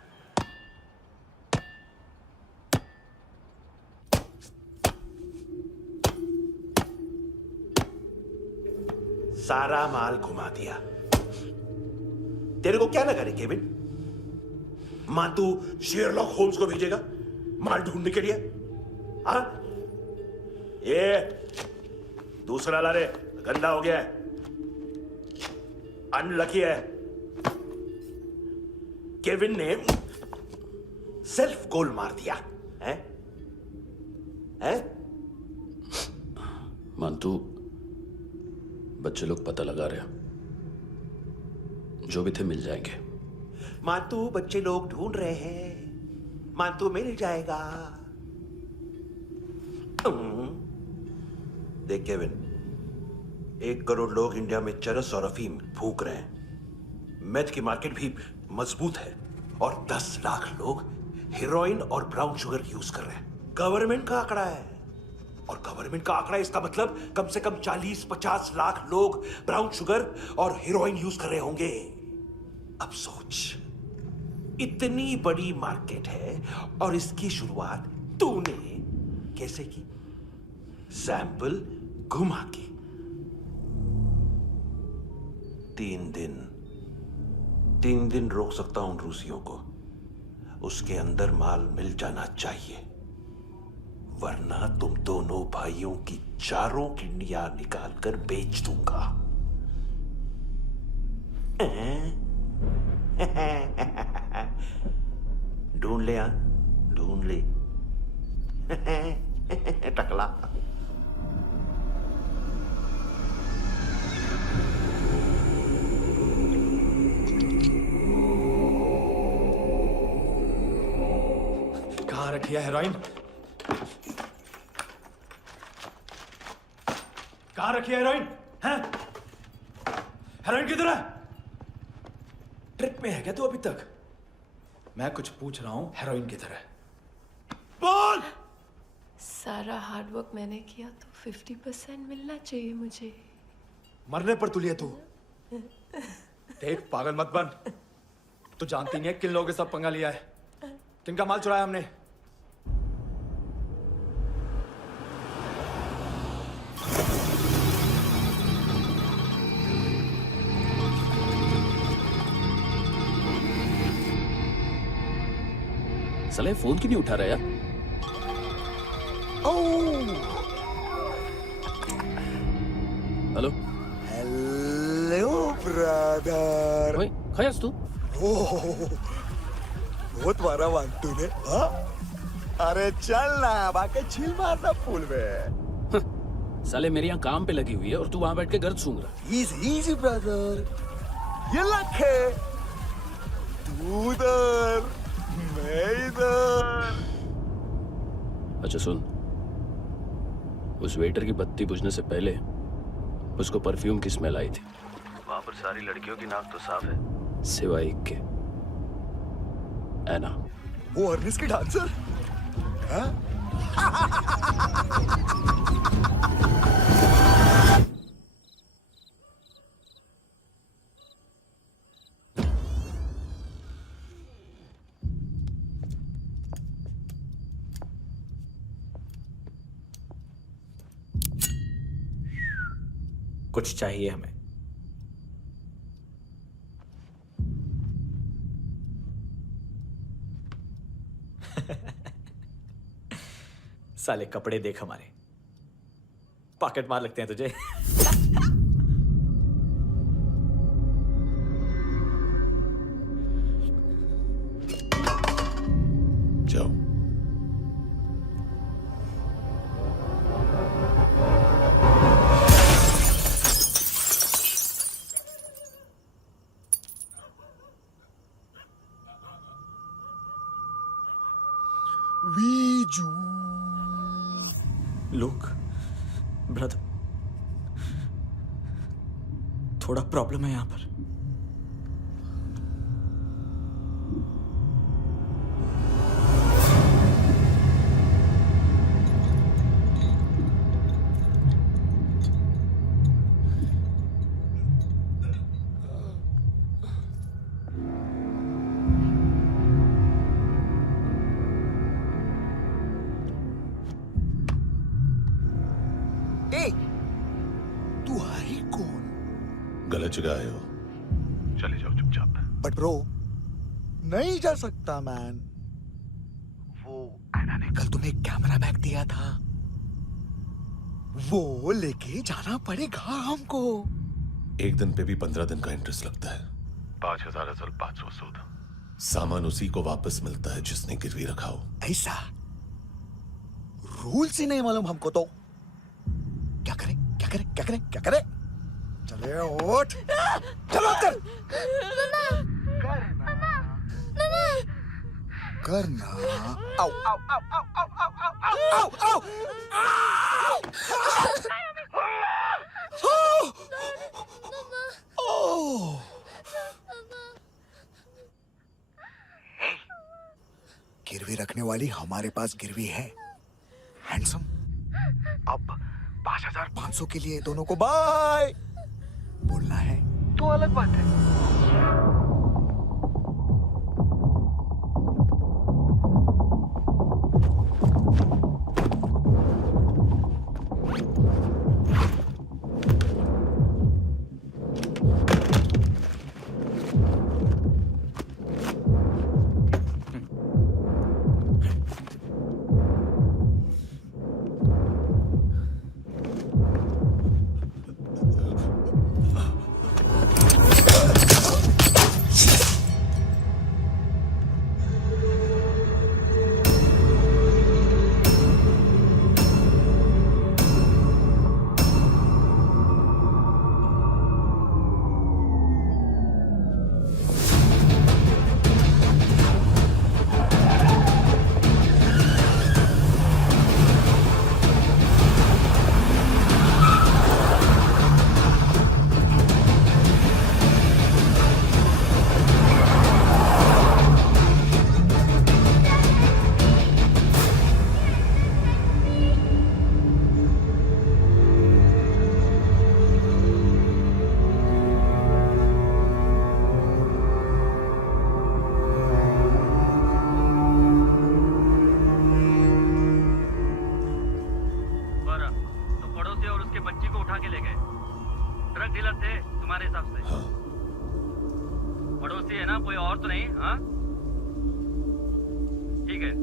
सारा माल घुमा दिया। तेरे को क्या लगा रे केविन? मां तू शेरलॉक होम्स को भेजेगा माल ढूंढने के लिए? हाँ? ये दूसरा ला रे, गंदा हो गया है। अनलकी है। केविन ने सेल्फ गोल मार दिया है? मानतू, बच्चे लोग पता लगा रहे हैं, जो भी थे मिल जाएंगे। मातू बच्चे लोग ढूंढ रहे हैं, मातू मिल जाएगा। देख केविन, 1 करोड़ लोग इंडिया में चरस और अफीम फूंक रहे हैं। मेथ की मार्केट भी मजबूत है और 10 लाख लोग हेरोइन और ब्राउन शुगर यूज कर रहे हैं। गवर्नमेंट का आंकड़ा है, और गवर्नमेंट का आंकड़ा इसका मतलब कम से कम 40-50 लाख लोग ब्राउन शुगर और हेरोइन यूज कर रहे होंगे। अब सोच, इतनी बड़ी मार्केट है और इसकी शुरुआत तूने कैसे की? सैंपल घुमा के। 3 दिन रोक सकता हूं रूसियों को, उसके अंदर माल मिल जाना चाहिए, वरना तुम दोनों भाइयों की 4 किडनियां निकाल कर बेच दूंगा। ढूंढ ले, ढूंढ ले टकला। कहाँ रखी है हेरोइन? कहाँ रखी है हेरोइन? हैं? हेरोइन किधर है? ट्रिप में है क्या तू अभी तक? मैं कुछ पूछ रहा हूँ, हेरोइन किधर है? बोल! सारा हार्डवर्क मैंने किया तो 50% मिलना चाहिए मुझे। मरने पर तुलिए तू। देख, पागल मत बन। तू जानती नहीं है किन लोगों के साथ पंगा लिया है, किनका माल चुराया हमने। साले फोन क्यों नहीं उठा रहा यार? Hello hello brother. ओए, खयास तू? बहुत मारा वांटू ने। हाँ? अरे चल ना, बाकी चिल मारना पूल में। साले मेरे यहाँ काम पे लगी हुई है और तू वहां बैठ के गर्द सूंघ रहा। इजी ब्रदर, ये लक है। तू उधर, मैं इधर। अच्छा सुन, उस वेटर की बत्ती बुझने से पहले उसको परफ्यूम की स्मेल आई थी। वहां पर सारी लड़कियों की नाक तो साफ है, सिवाय एक के, ऐना। वो अर्निस की डांसर? हाँ? कुछ चाहिए हमें। साले कपड़े देख हमारे, पॉकेट मार लगते हैं तुझे। जाओ। लोग, ब्रदर, थोड़ा प्रॉब्लम है यहां पर। तू है कौन? गलत जगह आए हो, चले जाओ चुपचाप। बट ब्रो, नहीं जा सकता मैन। वो ऐना ने कल तुम्हें एक कैमरा बैग दिया था, वो लेके जाना पड़ेगा हमको। एक दिन पे भी 15 दिन का इंटरेस्ट लगता है। 5,000 असल 500 सूद। सामान उसी को वापस मिलता है जिसने गिरवी रखा हो। ऐसा रूल्स ही नहीं मालूम हमको तो। क्या करें क्या करें क्या करें क्या करें? चले उठ, चलो कर करना। आओ आओ आओ आओ आओ आओ आओ आओ आओ। गिरवी रखने वाली हमारे पास गिरवी है। हैंडसम, अब 5,500 के लिए दोनों को बाय बोलना है तो अलग बात है।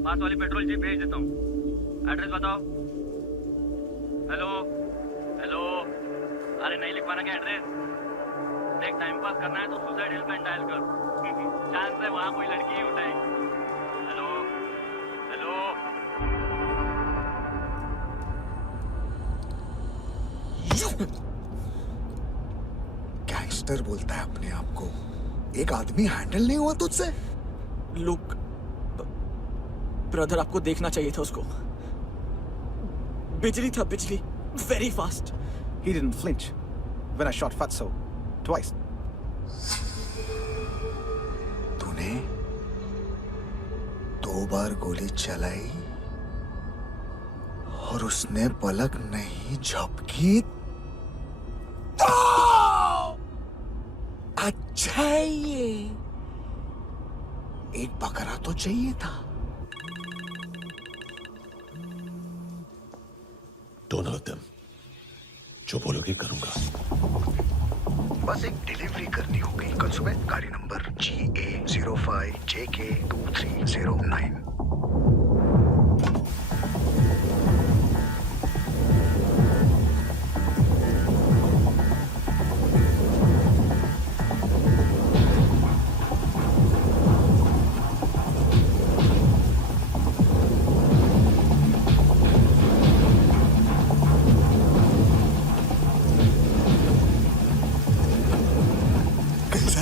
पास वाली पेट्रोल जीप भेज देता हूँ। एड्रेस बताओ। हेलो हेलो, अरे नहीं लिख पाना क्या एड्रेस? देख टाइम पास करना है तो सुसाइड हेल्पलाइन डायल कर। चांस है वहाँ कोई लड़की ही उठाएगी। Hello hello. गैंगस्टर बोलता है अपने आप को। एक आदमी हैंडल नहीं हुआ तुझसे? लुक ब्रदर, आपको देखना चाहिए था उसको। बिजली था, बिजली, very fast. He didn't flinch when I shot Fatso twice. तूने 2 बार गोली चलाई और उसने पलक नहीं झपकी तो अच्छा है ये। एक बकरा तो चाहिए था। Don't hurt them. जो बोलोगे करूंगा। बस एक डिलीवरी करनी होगी कल सुबह। गाड़ी नंबर GA05JK2309।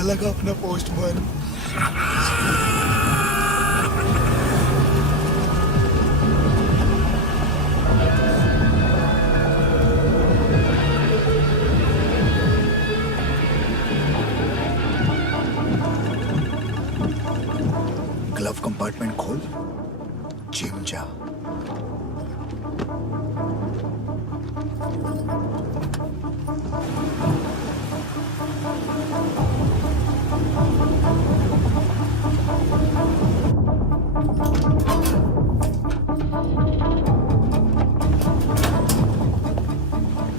लगा अपना पोस्टमैन। ग्लव कंपार्टमेंट खोल, जिम जा।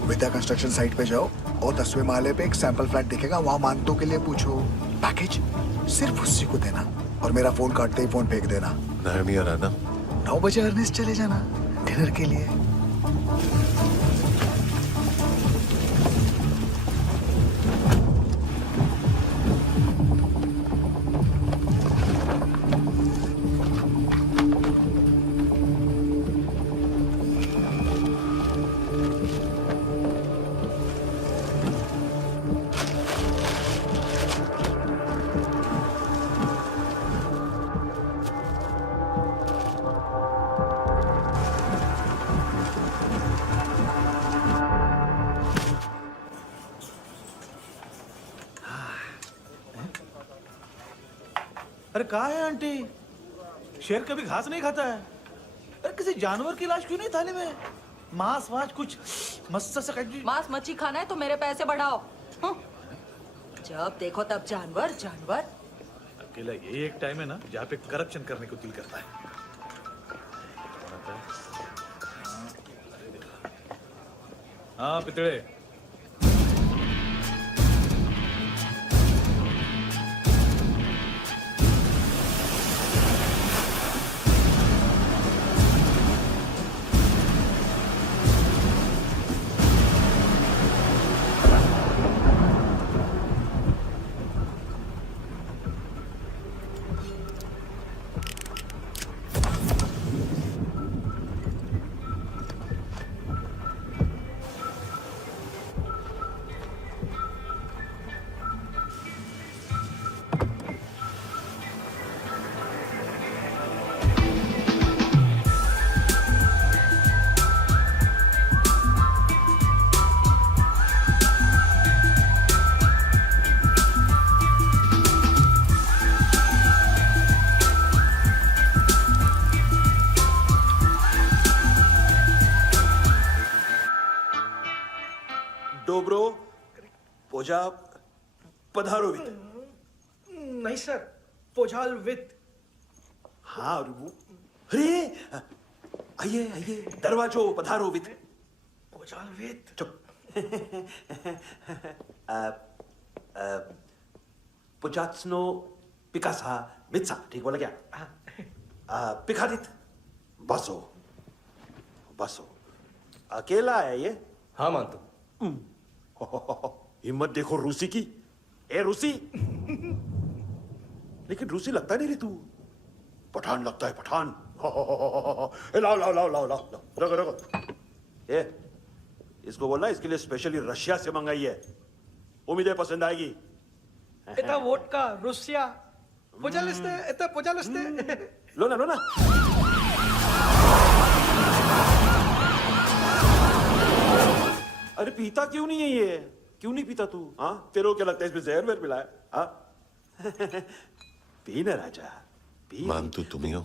विद्या कंस्ट्रक्शन साइट पे जाओ और 10वें माले पे एक सैंपल फ्लैट दिखेगा, वहां मानतों के लिए पूछो। पैकेज सिर्फ उसी को देना और मेरा फोन काटते ही फोन फेंक देना। नायमी आ रहा ना? 9 बजे अर्नेस्ट चले जाना डिनर के लिए। हाँ। अरे कहाँ है आंटी? शेर कभी घास नहीं खाता है। अरे किसी जानवर की लाश क्यों नहीं थाली में? मांस वास कुछ मस्त सा मांस मच्छी खाना है तो मेरे पैसे बढ़ाओ। जब देखो तब जानवर जानवर। अकेला ये एक टाइम है ना जहाँ पे करप्शन करने को दिल करता है। हाँ पितड़े। डोब्रो पोजा पधारोवित। नहीं सर, पोजाल विथ। हाँ और वो अरे आइए आइए दरवाजो पधारोवित। पोजाल विथ। चुप। पुजात्सनो पिकासा मित्सा, ठीक बोला क्या? पिकादित बसो बसो। अकेला है ये? हाँ मानतो। हिम्मत देखो रूसी की। ए रूसी। लेकिन रूसी लगता नहीं रे तू, पठान लगता है पठान। लाओ लाओ लाओ लाओ लाओ रखो रखो। ए इसको बोलना इसके लिए स्पेशली रशिया से मंगाई है, उम्मीद है पसंद आएगी। इतना वोडका रुसिया पोजालिस्ते इतना पोजालिस्ते। लो ना लो ना। अरे पीता क्यों नहीं है ये? क्यों नहीं पीता तू? हाँ तेरे को क्या लगता है इसमें जहर वहर मिला है? हाँ पी ना राजा पी। मान तू तुम ही हो।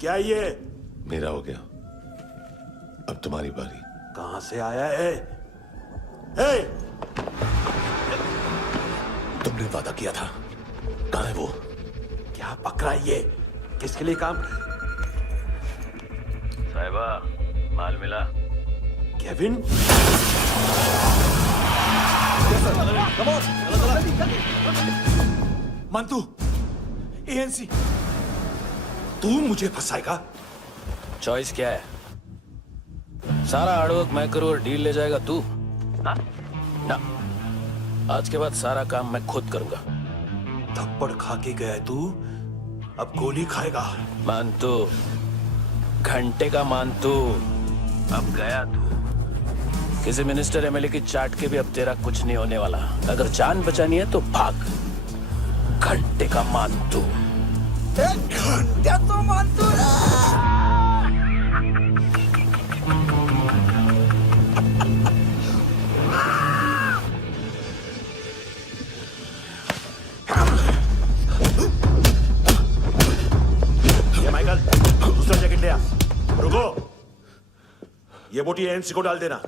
क्या ये? मेरा हो गया, अब तुम्हारी बारी। कहां से आया है? हे! तुमने वादा किया था, कहां है वो? क्या पकड़ा ये? किसके लिए काम? साहिबा माल मिला? केविन? मंतू, एएनसी। तू मुझे फंसाएगा? चॉइस क्या है? सारा हार्डवर्क मैं करूं और डील ले जाएगा तू? ना, आज के बाद सारा काम मैं खुद करूंगा। थप्पड़ खा के गया तू, अब गोली खाएगा। मानतू, घंटे का मानतू, अब गया तू। किसी मिनिस्टर एमएलए की चाट के भी अब तेरा कुछ नहीं होने वाला। अगर जान बचानी है तो भाग। घंटे का मानतू। घंटे तो मानतू माइकल, दूसरा जैकेट ले आ। रुको, ये बोटी एएनसी को डाल देना।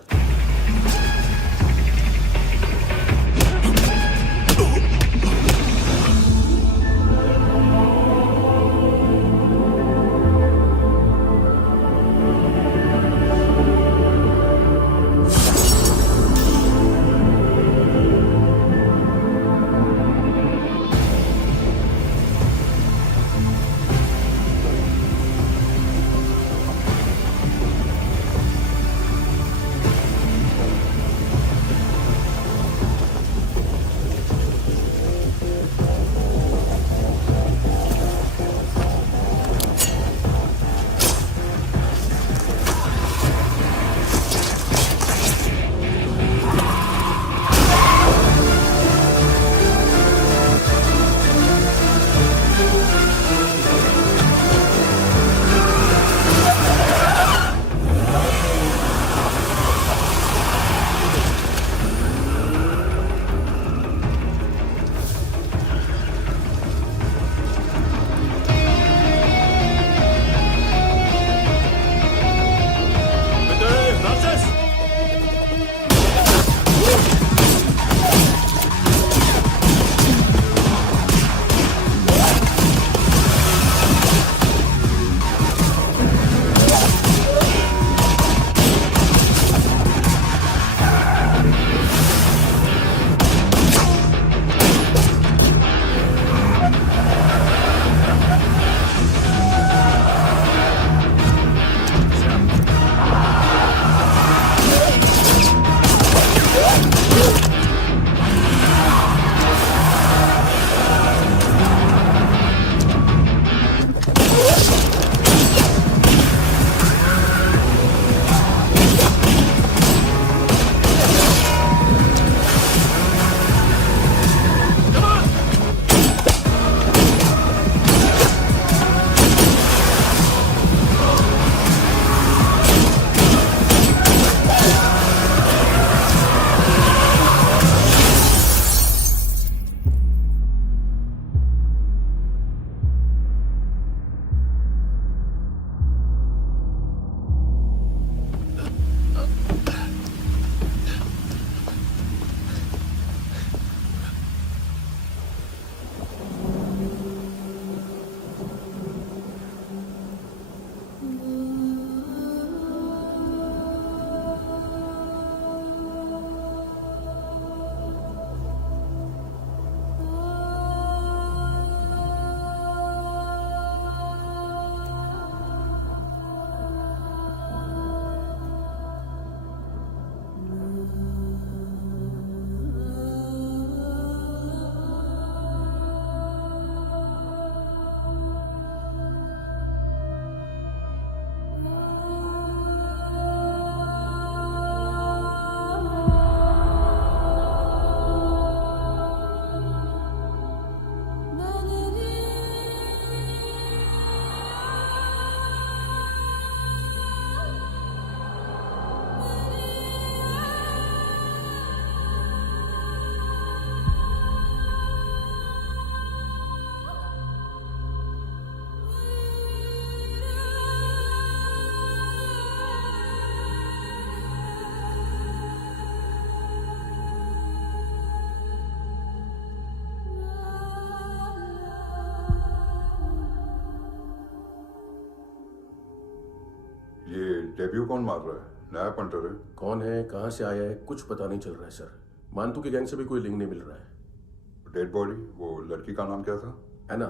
डेब्यू कौन मार रहा है? नया पंटर है। कौन है, कहाँ से आया है, कुछ पता नहीं चल रहा है सर। मानतू की गैंग से भी कोई लिंक नहीं मिल रहा है। डेड बॉडी, वो लड़की का नाम क्या था? है ना?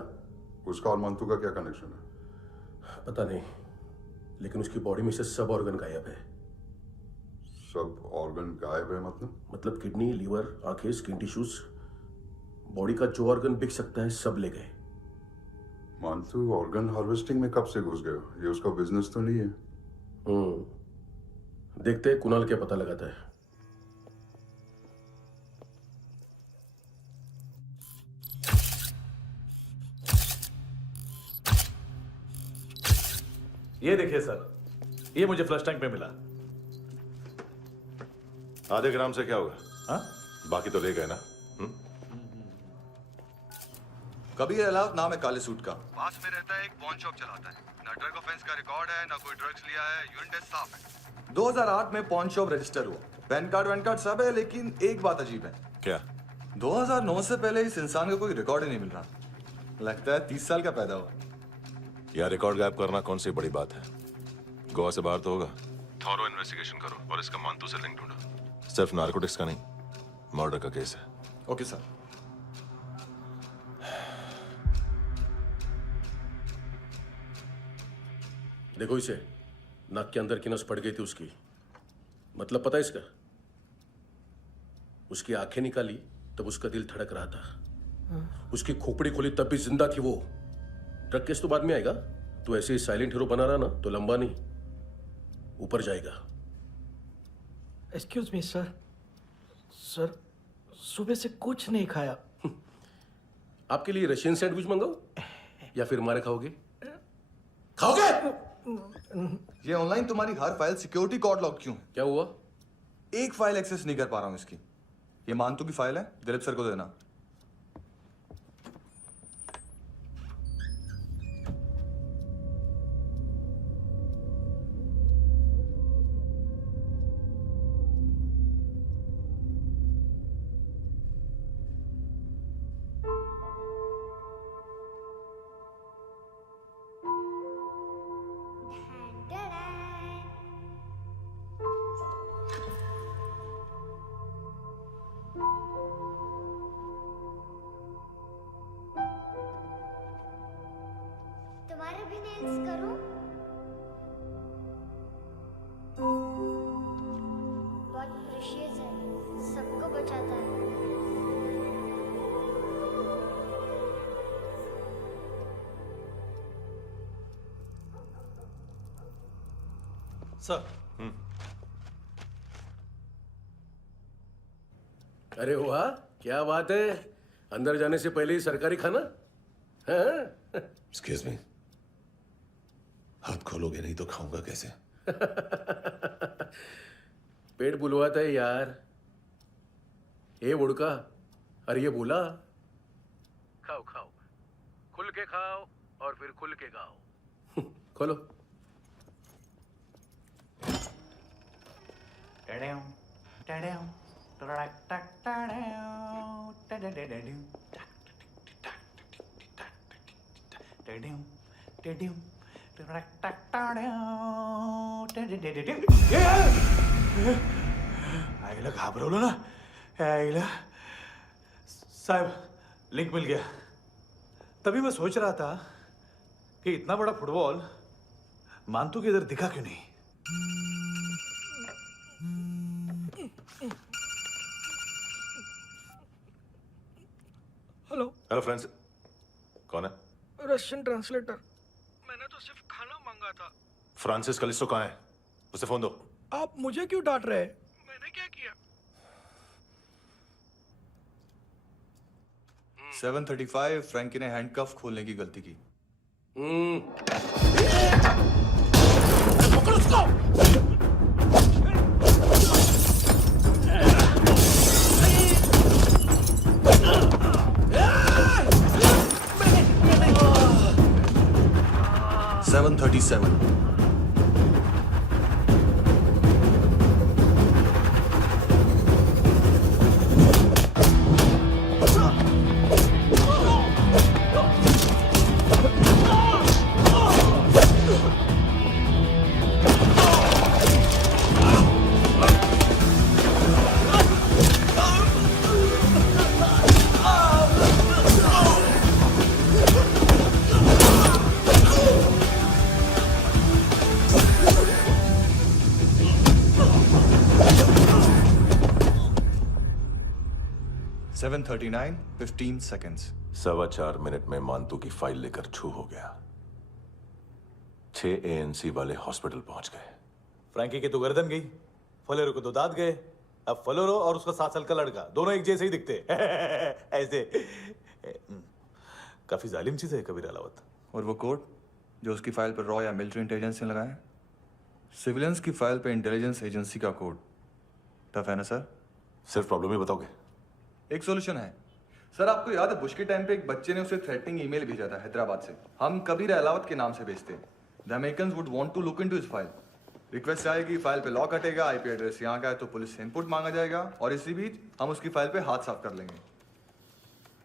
उसका और मानतू का क्या कनेक्शन है? पता नहीं, लेकिन उसकी बॉडी में से सब ऑर्गन गायब है। सब ऑर्गन गायब है मतलब किडनी, लीवर, आंखें, स्किन टिश्यूज, बॉडी का जो ऑर्गन बिक सकता है सब ले गए। मानतू ऑर्गन हार्वेस्टिंग में कब से घुस गए? ये उसका बिजनेस तो नहीं है? देखते हैं कुणाल क्या पता लगाता है। ये देखिए सर, ये मुझे फ्लश टैंक में मिला। आधे ग्राम से क्या होगा? हाँ? बाकी तो ले गए ना? कबीर अलाव नाम है काले सूट का, पास में रहता है, एक पॉन शॉप चलाता है। ना ड्रग ऑफेंस का रिकॉर्ड है, ना कोई ड्रग्स लिया है, यूरिन टेस्ट साफ है। 2008 में पॉन शॉप रजिस्टर हुआ, पैन कार्ड सब है, लेकिन एक बात अजीब है। क्या? 2009 से पहले इस इंसान का कोई रिकॉर्ड ही नहीं मिल रहा। लगता है 30 साल का पैदा हुआ। यह रिकॉर्ड गायब करना कौन सी बड़ी बात है? गोवा से बाहर तो होगा। थॉरो इन्वेस्टिगेशन करो और इसका मानतू से लिंक ढूंढो। सिर्फ नारकोटिक्स का नहीं, मर्डर का केस है। Okay sir. देखो इसे, नाक के अंदर की नस पड़ गई थी उसकी। मतलब पता है इसका? उसकी आंखें निकाली तब उसका दिल धड़क रहा था। उसकी खोपड़ी खोली तब भी जिंदा थी वो। ड्रग केस तो बाद में आएगा। तो ऐसे ही साइलेंट हीरो बना रहा ना तो लंबा नहीं, ऊपर जाएगा। एक्सक्यूज मी सर, सुबह से कुछ नहीं खाया। आपके लिए रशियन सैंडविच मंगाओ या फिर हमारे खाओगे? खाओगे? ये ऑनलाइन तुम्हारी हर फाइल सिक्योरिटी कोड लॉक क्यों? क्या हुआ? एक फाइल एक्सेस नहीं कर पा रहा हूं इसकी। ये मानतू की फाइल है, दिलीप सर को देना। तुम्हारे भी नेल्स करूं? बहुत प्रेशियस है, सबको बचाता है। सर। अरे वाह, क्या बात है। अंदर जाने से पहले ही सरकारी खाना। एक्सक्यूज मी, हाथ खोलोगे नहीं तो खाऊंगा कैसे? पेट बुलवाता है यार। ये बुड़का, अरे ये बोला। खाओ खाओ, खुल के खाओ और फिर खुल के गाओ। खोलो। आईला घाबरवलं ना? आईला साहब, लिंक मिल गया। तभी मैं सोच रहा था कि इतना बड़ा फुटबॉल मानतू के इधर दिखा क्यों नहीं? हेलो। हेलो फ्रेंड्स, कौन है? Russian translator. मैंने तो सिर्फ खाना मांगा था। फ्रांसिस कलिस्टो कहाँ है? उसे फोन दो। आप मुझे क्यों डांट रहे हैं? मैंने क्या किया? 735 फ्रैंकी ने हैंडकफ खोलने की गलती की। पकड़ो उसको। 737 Oh! 7:39, 15 seconds. 4.25 मिनट में मांतू की फाइल लेकर छू हो गया। 6 ANC वाले हॉस्पिटल पहुंच गए। फ्रैंकी की तो गर्दन गई, फलेरो को तो दांत गए। अब फलेरो और उसका 7 साल का लड़का दोनों एक जैसे ही दिखते ऐसे। काफी जालिम चीज है कबीर अलावत। और वो कोड जो उसकी फाइल पर रॉ या मिलिट्री इंटेलिजेंस ने लगाया, सिविलियंस की फाइल पे इंटेलिजेंस एजेंसी का कोड। टफ है ना सर? सिर्फ प्रॉब्लम ही बताओगे? एक सॉल्यूशन है सर। आपको याद है बुश के टाइम पे एक बच्चे ने उसे थ्रेटनिंग ईमेल भेजा था हैदराबाद से। हम कबीर अलावत के नाम से भेजते हैं। The Americans would want to look into his file. Request आएगी, फाइल पे लॉक हटेगा, आईपी एड्रेस यहाँ का है तो पुलिस से इनपुट मांगा जाएगा और इसी बीच हम उसकी फाइल पे हाथ साफ कर लेंगे।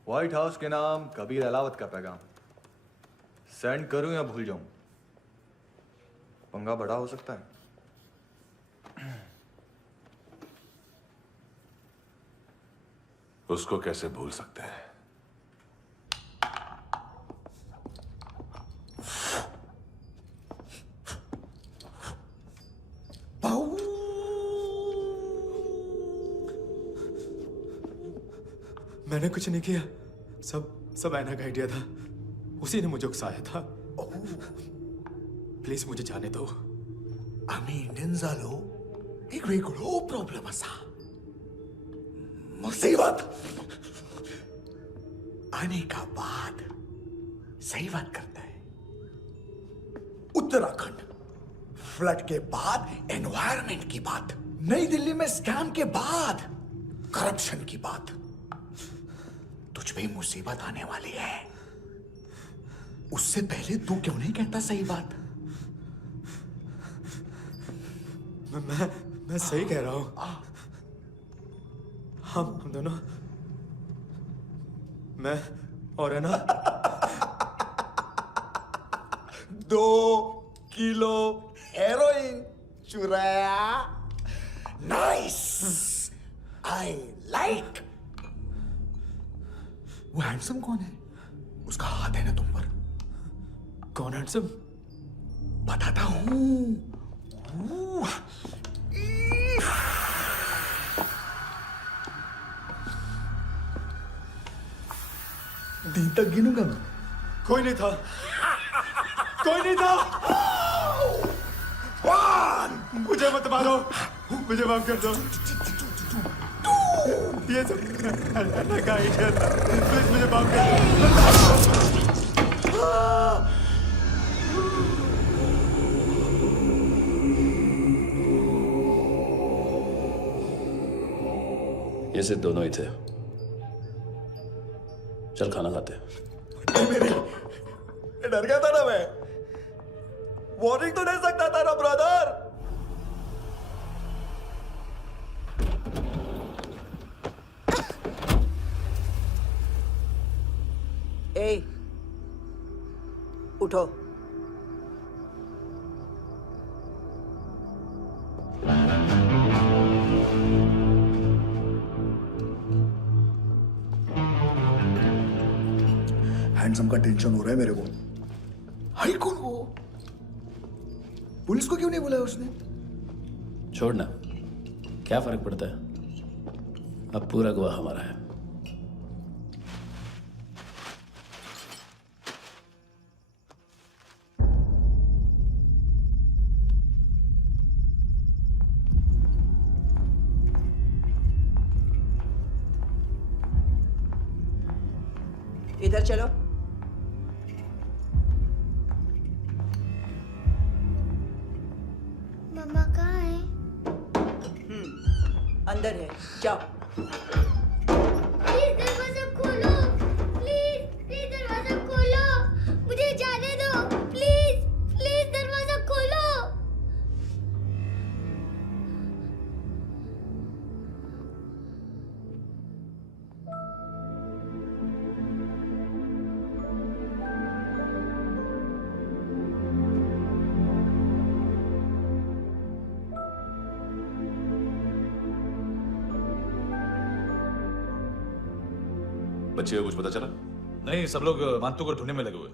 व्हाइट हाउस के नाम कबीर अलावत का पैगाम। सेंड करूं या भूल जाऊं? पंगा बड़ा हो सकता है। उसको कैसे भूल सकते हैं? मैंने कुछ नहीं किया, सब ऐना का आइडिया था। उसी ने मुझे उकसाया था। प्लीज मुझे जाने दो। आम्ही इंडियन झालो एक वेगळो प्रॉब्लेम असा। मुसीबत आने का बाद सही बात करता है। उत्तराखंड फ्लड के बाद एनवायरनमेंट की बात, नई दिल्ली में स्कैम के बाद करप्शन की बात। तुझ पे मुसीबत आने वाली है, उससे पहले तू क्यों नहीं कहता सही बात? मैं सही कह रहा हूं। हम दोनों, मैं और है ना 2 किलो हेरोइन चुराया। Nice, I like. वो हैंडसम कौन है? उसका हाथ है ना तुम पर? कौन हैंडसम? बताता हूं। दिन तक गिनूंगा मैं। कोई नहीं था, कोई नहीं था। मुझे मत मारो, मुझे माफ कर दो। ये सब का आइडिया था। प्लीज मुझे माफ कर दो। ये सिर्फ दोनों ही थे। चल खाना खाते। डर गया था ना मैं। वार्निंग तो दे सकता था ना ब्रदर। ए, उठो। हैंडसम का टेंशन हो रहा है मेरे को। हाई कौन वो? पुलिस को क्यों नहीं बुलाया उसने? छोड़ना, क्या फर्क पड़ता है? अब पूरा गवाह हमारा है। इधर चलो। मम्मा कहाँ है? अंदर है, जाओ। प्लीज दरवाजा खोलो, प्लीज दरवाजा खोलो, मुझे जाने दो, प्लीज दरवाजा खोलो। बच्चे को कुछ पता चला? नहीं, सब लोग मांतू को ढूंढने में लगे हुए।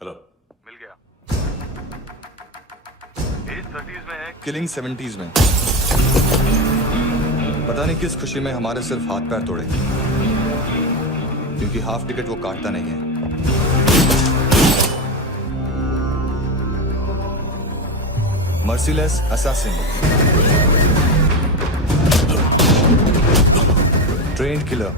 हेलो, मिल गया। एज 30s में है, किलिंग 70s में। पता नहीं किस खुशी में हमारे सिर्फ हाथ पैर तोड़े, क्योंकि हाफ टिकट वो काटता नहीं है। Merciless assassin, trained killer,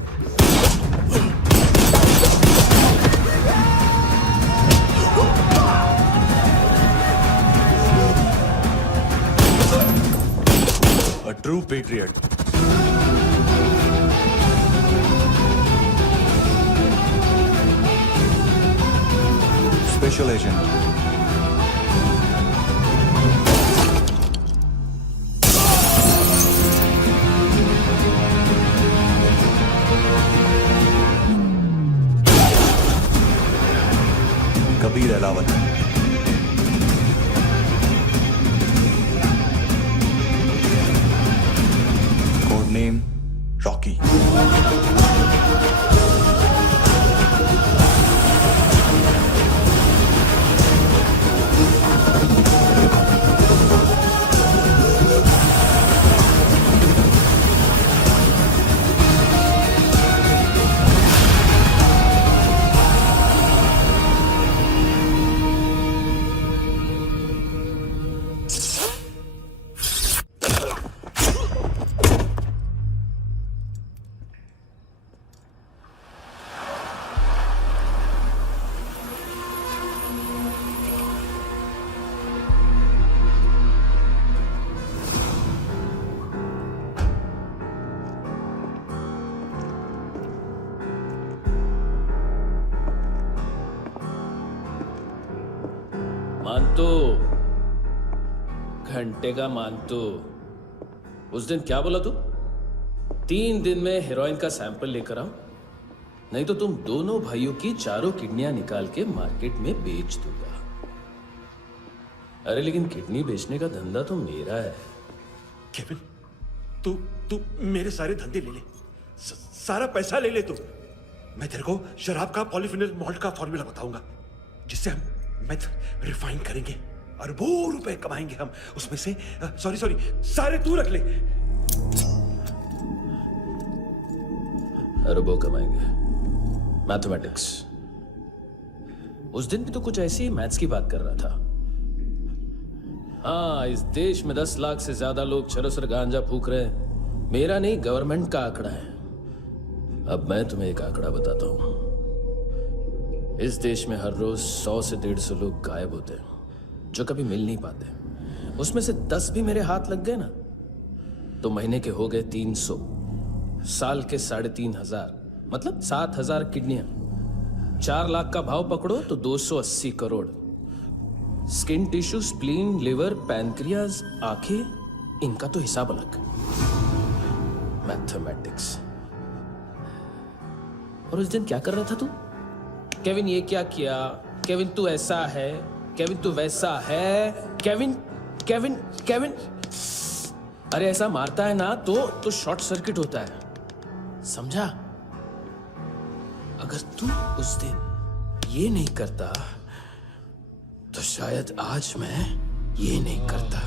a true patriot. Special agent. Kabir Alawat. Code name Rocky. मानतो, घंटे का मानतो। उस दिन क्या बोला तू? 3 दिन में हेरोइन का सैंपल लेकर आओ, नहीं तो तुम दोनों भाइयों की चारों किडनियां निकाल के मार्केट में बेच दूंगा। अरे लेकिन किडनी बेचने का धंधा तो मेरा है। केविन, तू मेरे सारे धंधे ले ले, सारा पैसा ले ले तू। मैं तेरे को शराब का पॉलीफिनल मॉल्ट का फॉर्मूला बताऊंगा, जिससे हम मेथ रिफाइन करेंगे, अरबों रुपए कमाएंगे हम उसमें से। सॉरी सारे तू रख ले। अरबों कमाएंगे, मैथमेटिक्स। उस दिन भी तो कुछ ऐसी मैथ्स की बात कर रहा था। हाँ, इस देश में 10 लाख से ज्यादा लोग चरस और गांजा फूक रहे हैं। मेरा नहीं, गवर्नमेंट का आंकड़ा है। अब मैं तुम्हें एक आंकड़ा बताता हूं। इस देश में हर रोज 100 से 150 लोग गायब होते हैं, जो कभी मिल नहीं पाते। उसमें से 10 भी मेरे हाथ लग गए ना, तो महीने के हो गए 300, साल के 3500, मतलब 7000 किडनियां। 4 लाख का भाव पकड़ो तो 280 crore. Skin tissue, spleen, liver, pancreas, आंखें, इनका तो हिसाब अलग। मैथमेटिक्स। और उस दिन क्या कर रहा था तू? केविन ये क्या किया, केविन तू ऐसा है, केविन तू वैसा है, केविन केविन केविन। अरे ऐसा मारता है ना तो शॉर्ट सर्किट होता है, समझा? अगर तू उस दिन ये नहीं करता तो शायद आज मैं ये नहीं करता।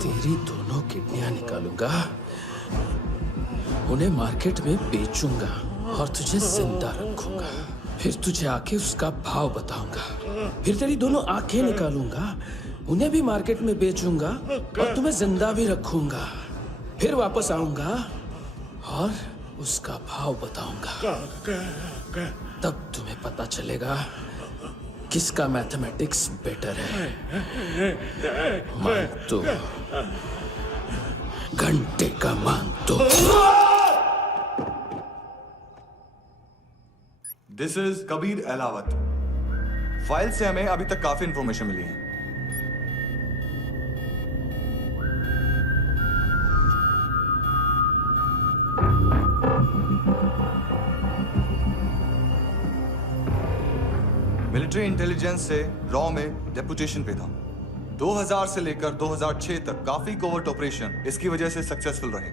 तेरी दोनों किडनियां निकालूंगा, उन्हें मार्केट में बेचूंगा और तुझे जिंदा रखूंगा। फिर तुझे आके उसका भाव बताऊंगा। फिर तेरी दोनों आंखें निकालूंगा, उन्हें भी मार्केट में बेचूंगा और तुम्हें जिंदा भी रखूंगा। फिर वापस आऊंगा और उसका भाव बताऊंगा। तब तुम्हें पता चलेगा किसका मैथमेटिक्स बेटर है। मानतो, घंटे का मानतो। This is Kabir Ahlawat. File से हमें अभी तक काफी इंफॉर्मेशन मिली है। मिलिट्री इंटेलिजेंस से रॉ में डेपुटेशन पे था। 2000 से लेकर 2006 तक काफी कोवर्ट ऑपरेशन इसकी वजह से सक्सेसफुल रहे,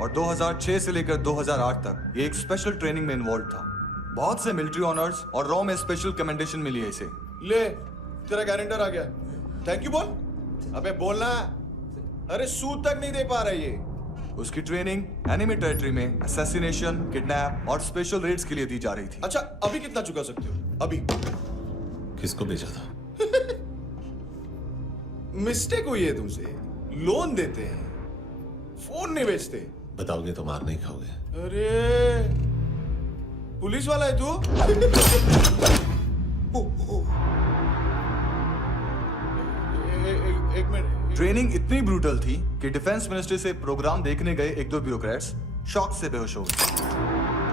और 2006 से लेकर 2008 तक ये एक स्पेशल ट्रेनिंग में इन्वॉल्व था। बहुत से मिलिट्री ऑनर्स और रॉ में स्पेशल कमेंडेशन मिली है इसे। ले, तेरा गारंटर आ गया। थैंक यू बोल। अबे बोलना। अरे सूद तक नहीं दे पा रहा ये। उसकी ट्रेनिंग एनिमी टेरिटरी में असैसिनेशन, किडनैप और स्पेशल रेड्स के लिए दी जा रही थी। अच्छा, अभी कितना चुका सकते हो? अभी किसको भेजा था? मिस्टेक हुई है तुमसे। लोन देते हैं, फोन नहीं बेचते। बताओगे तो मार नहीं खाओगे। अरे पुलिस वाला है तू? एक मिनट। ट्रेनिंग इतनी ब्रूटल थी कि डिफेंस मिनिस्ट्री से प्रोग्राम देखने गए एक दो ब्यूरोक्रेट्स शॉक से बेहोश हो गए।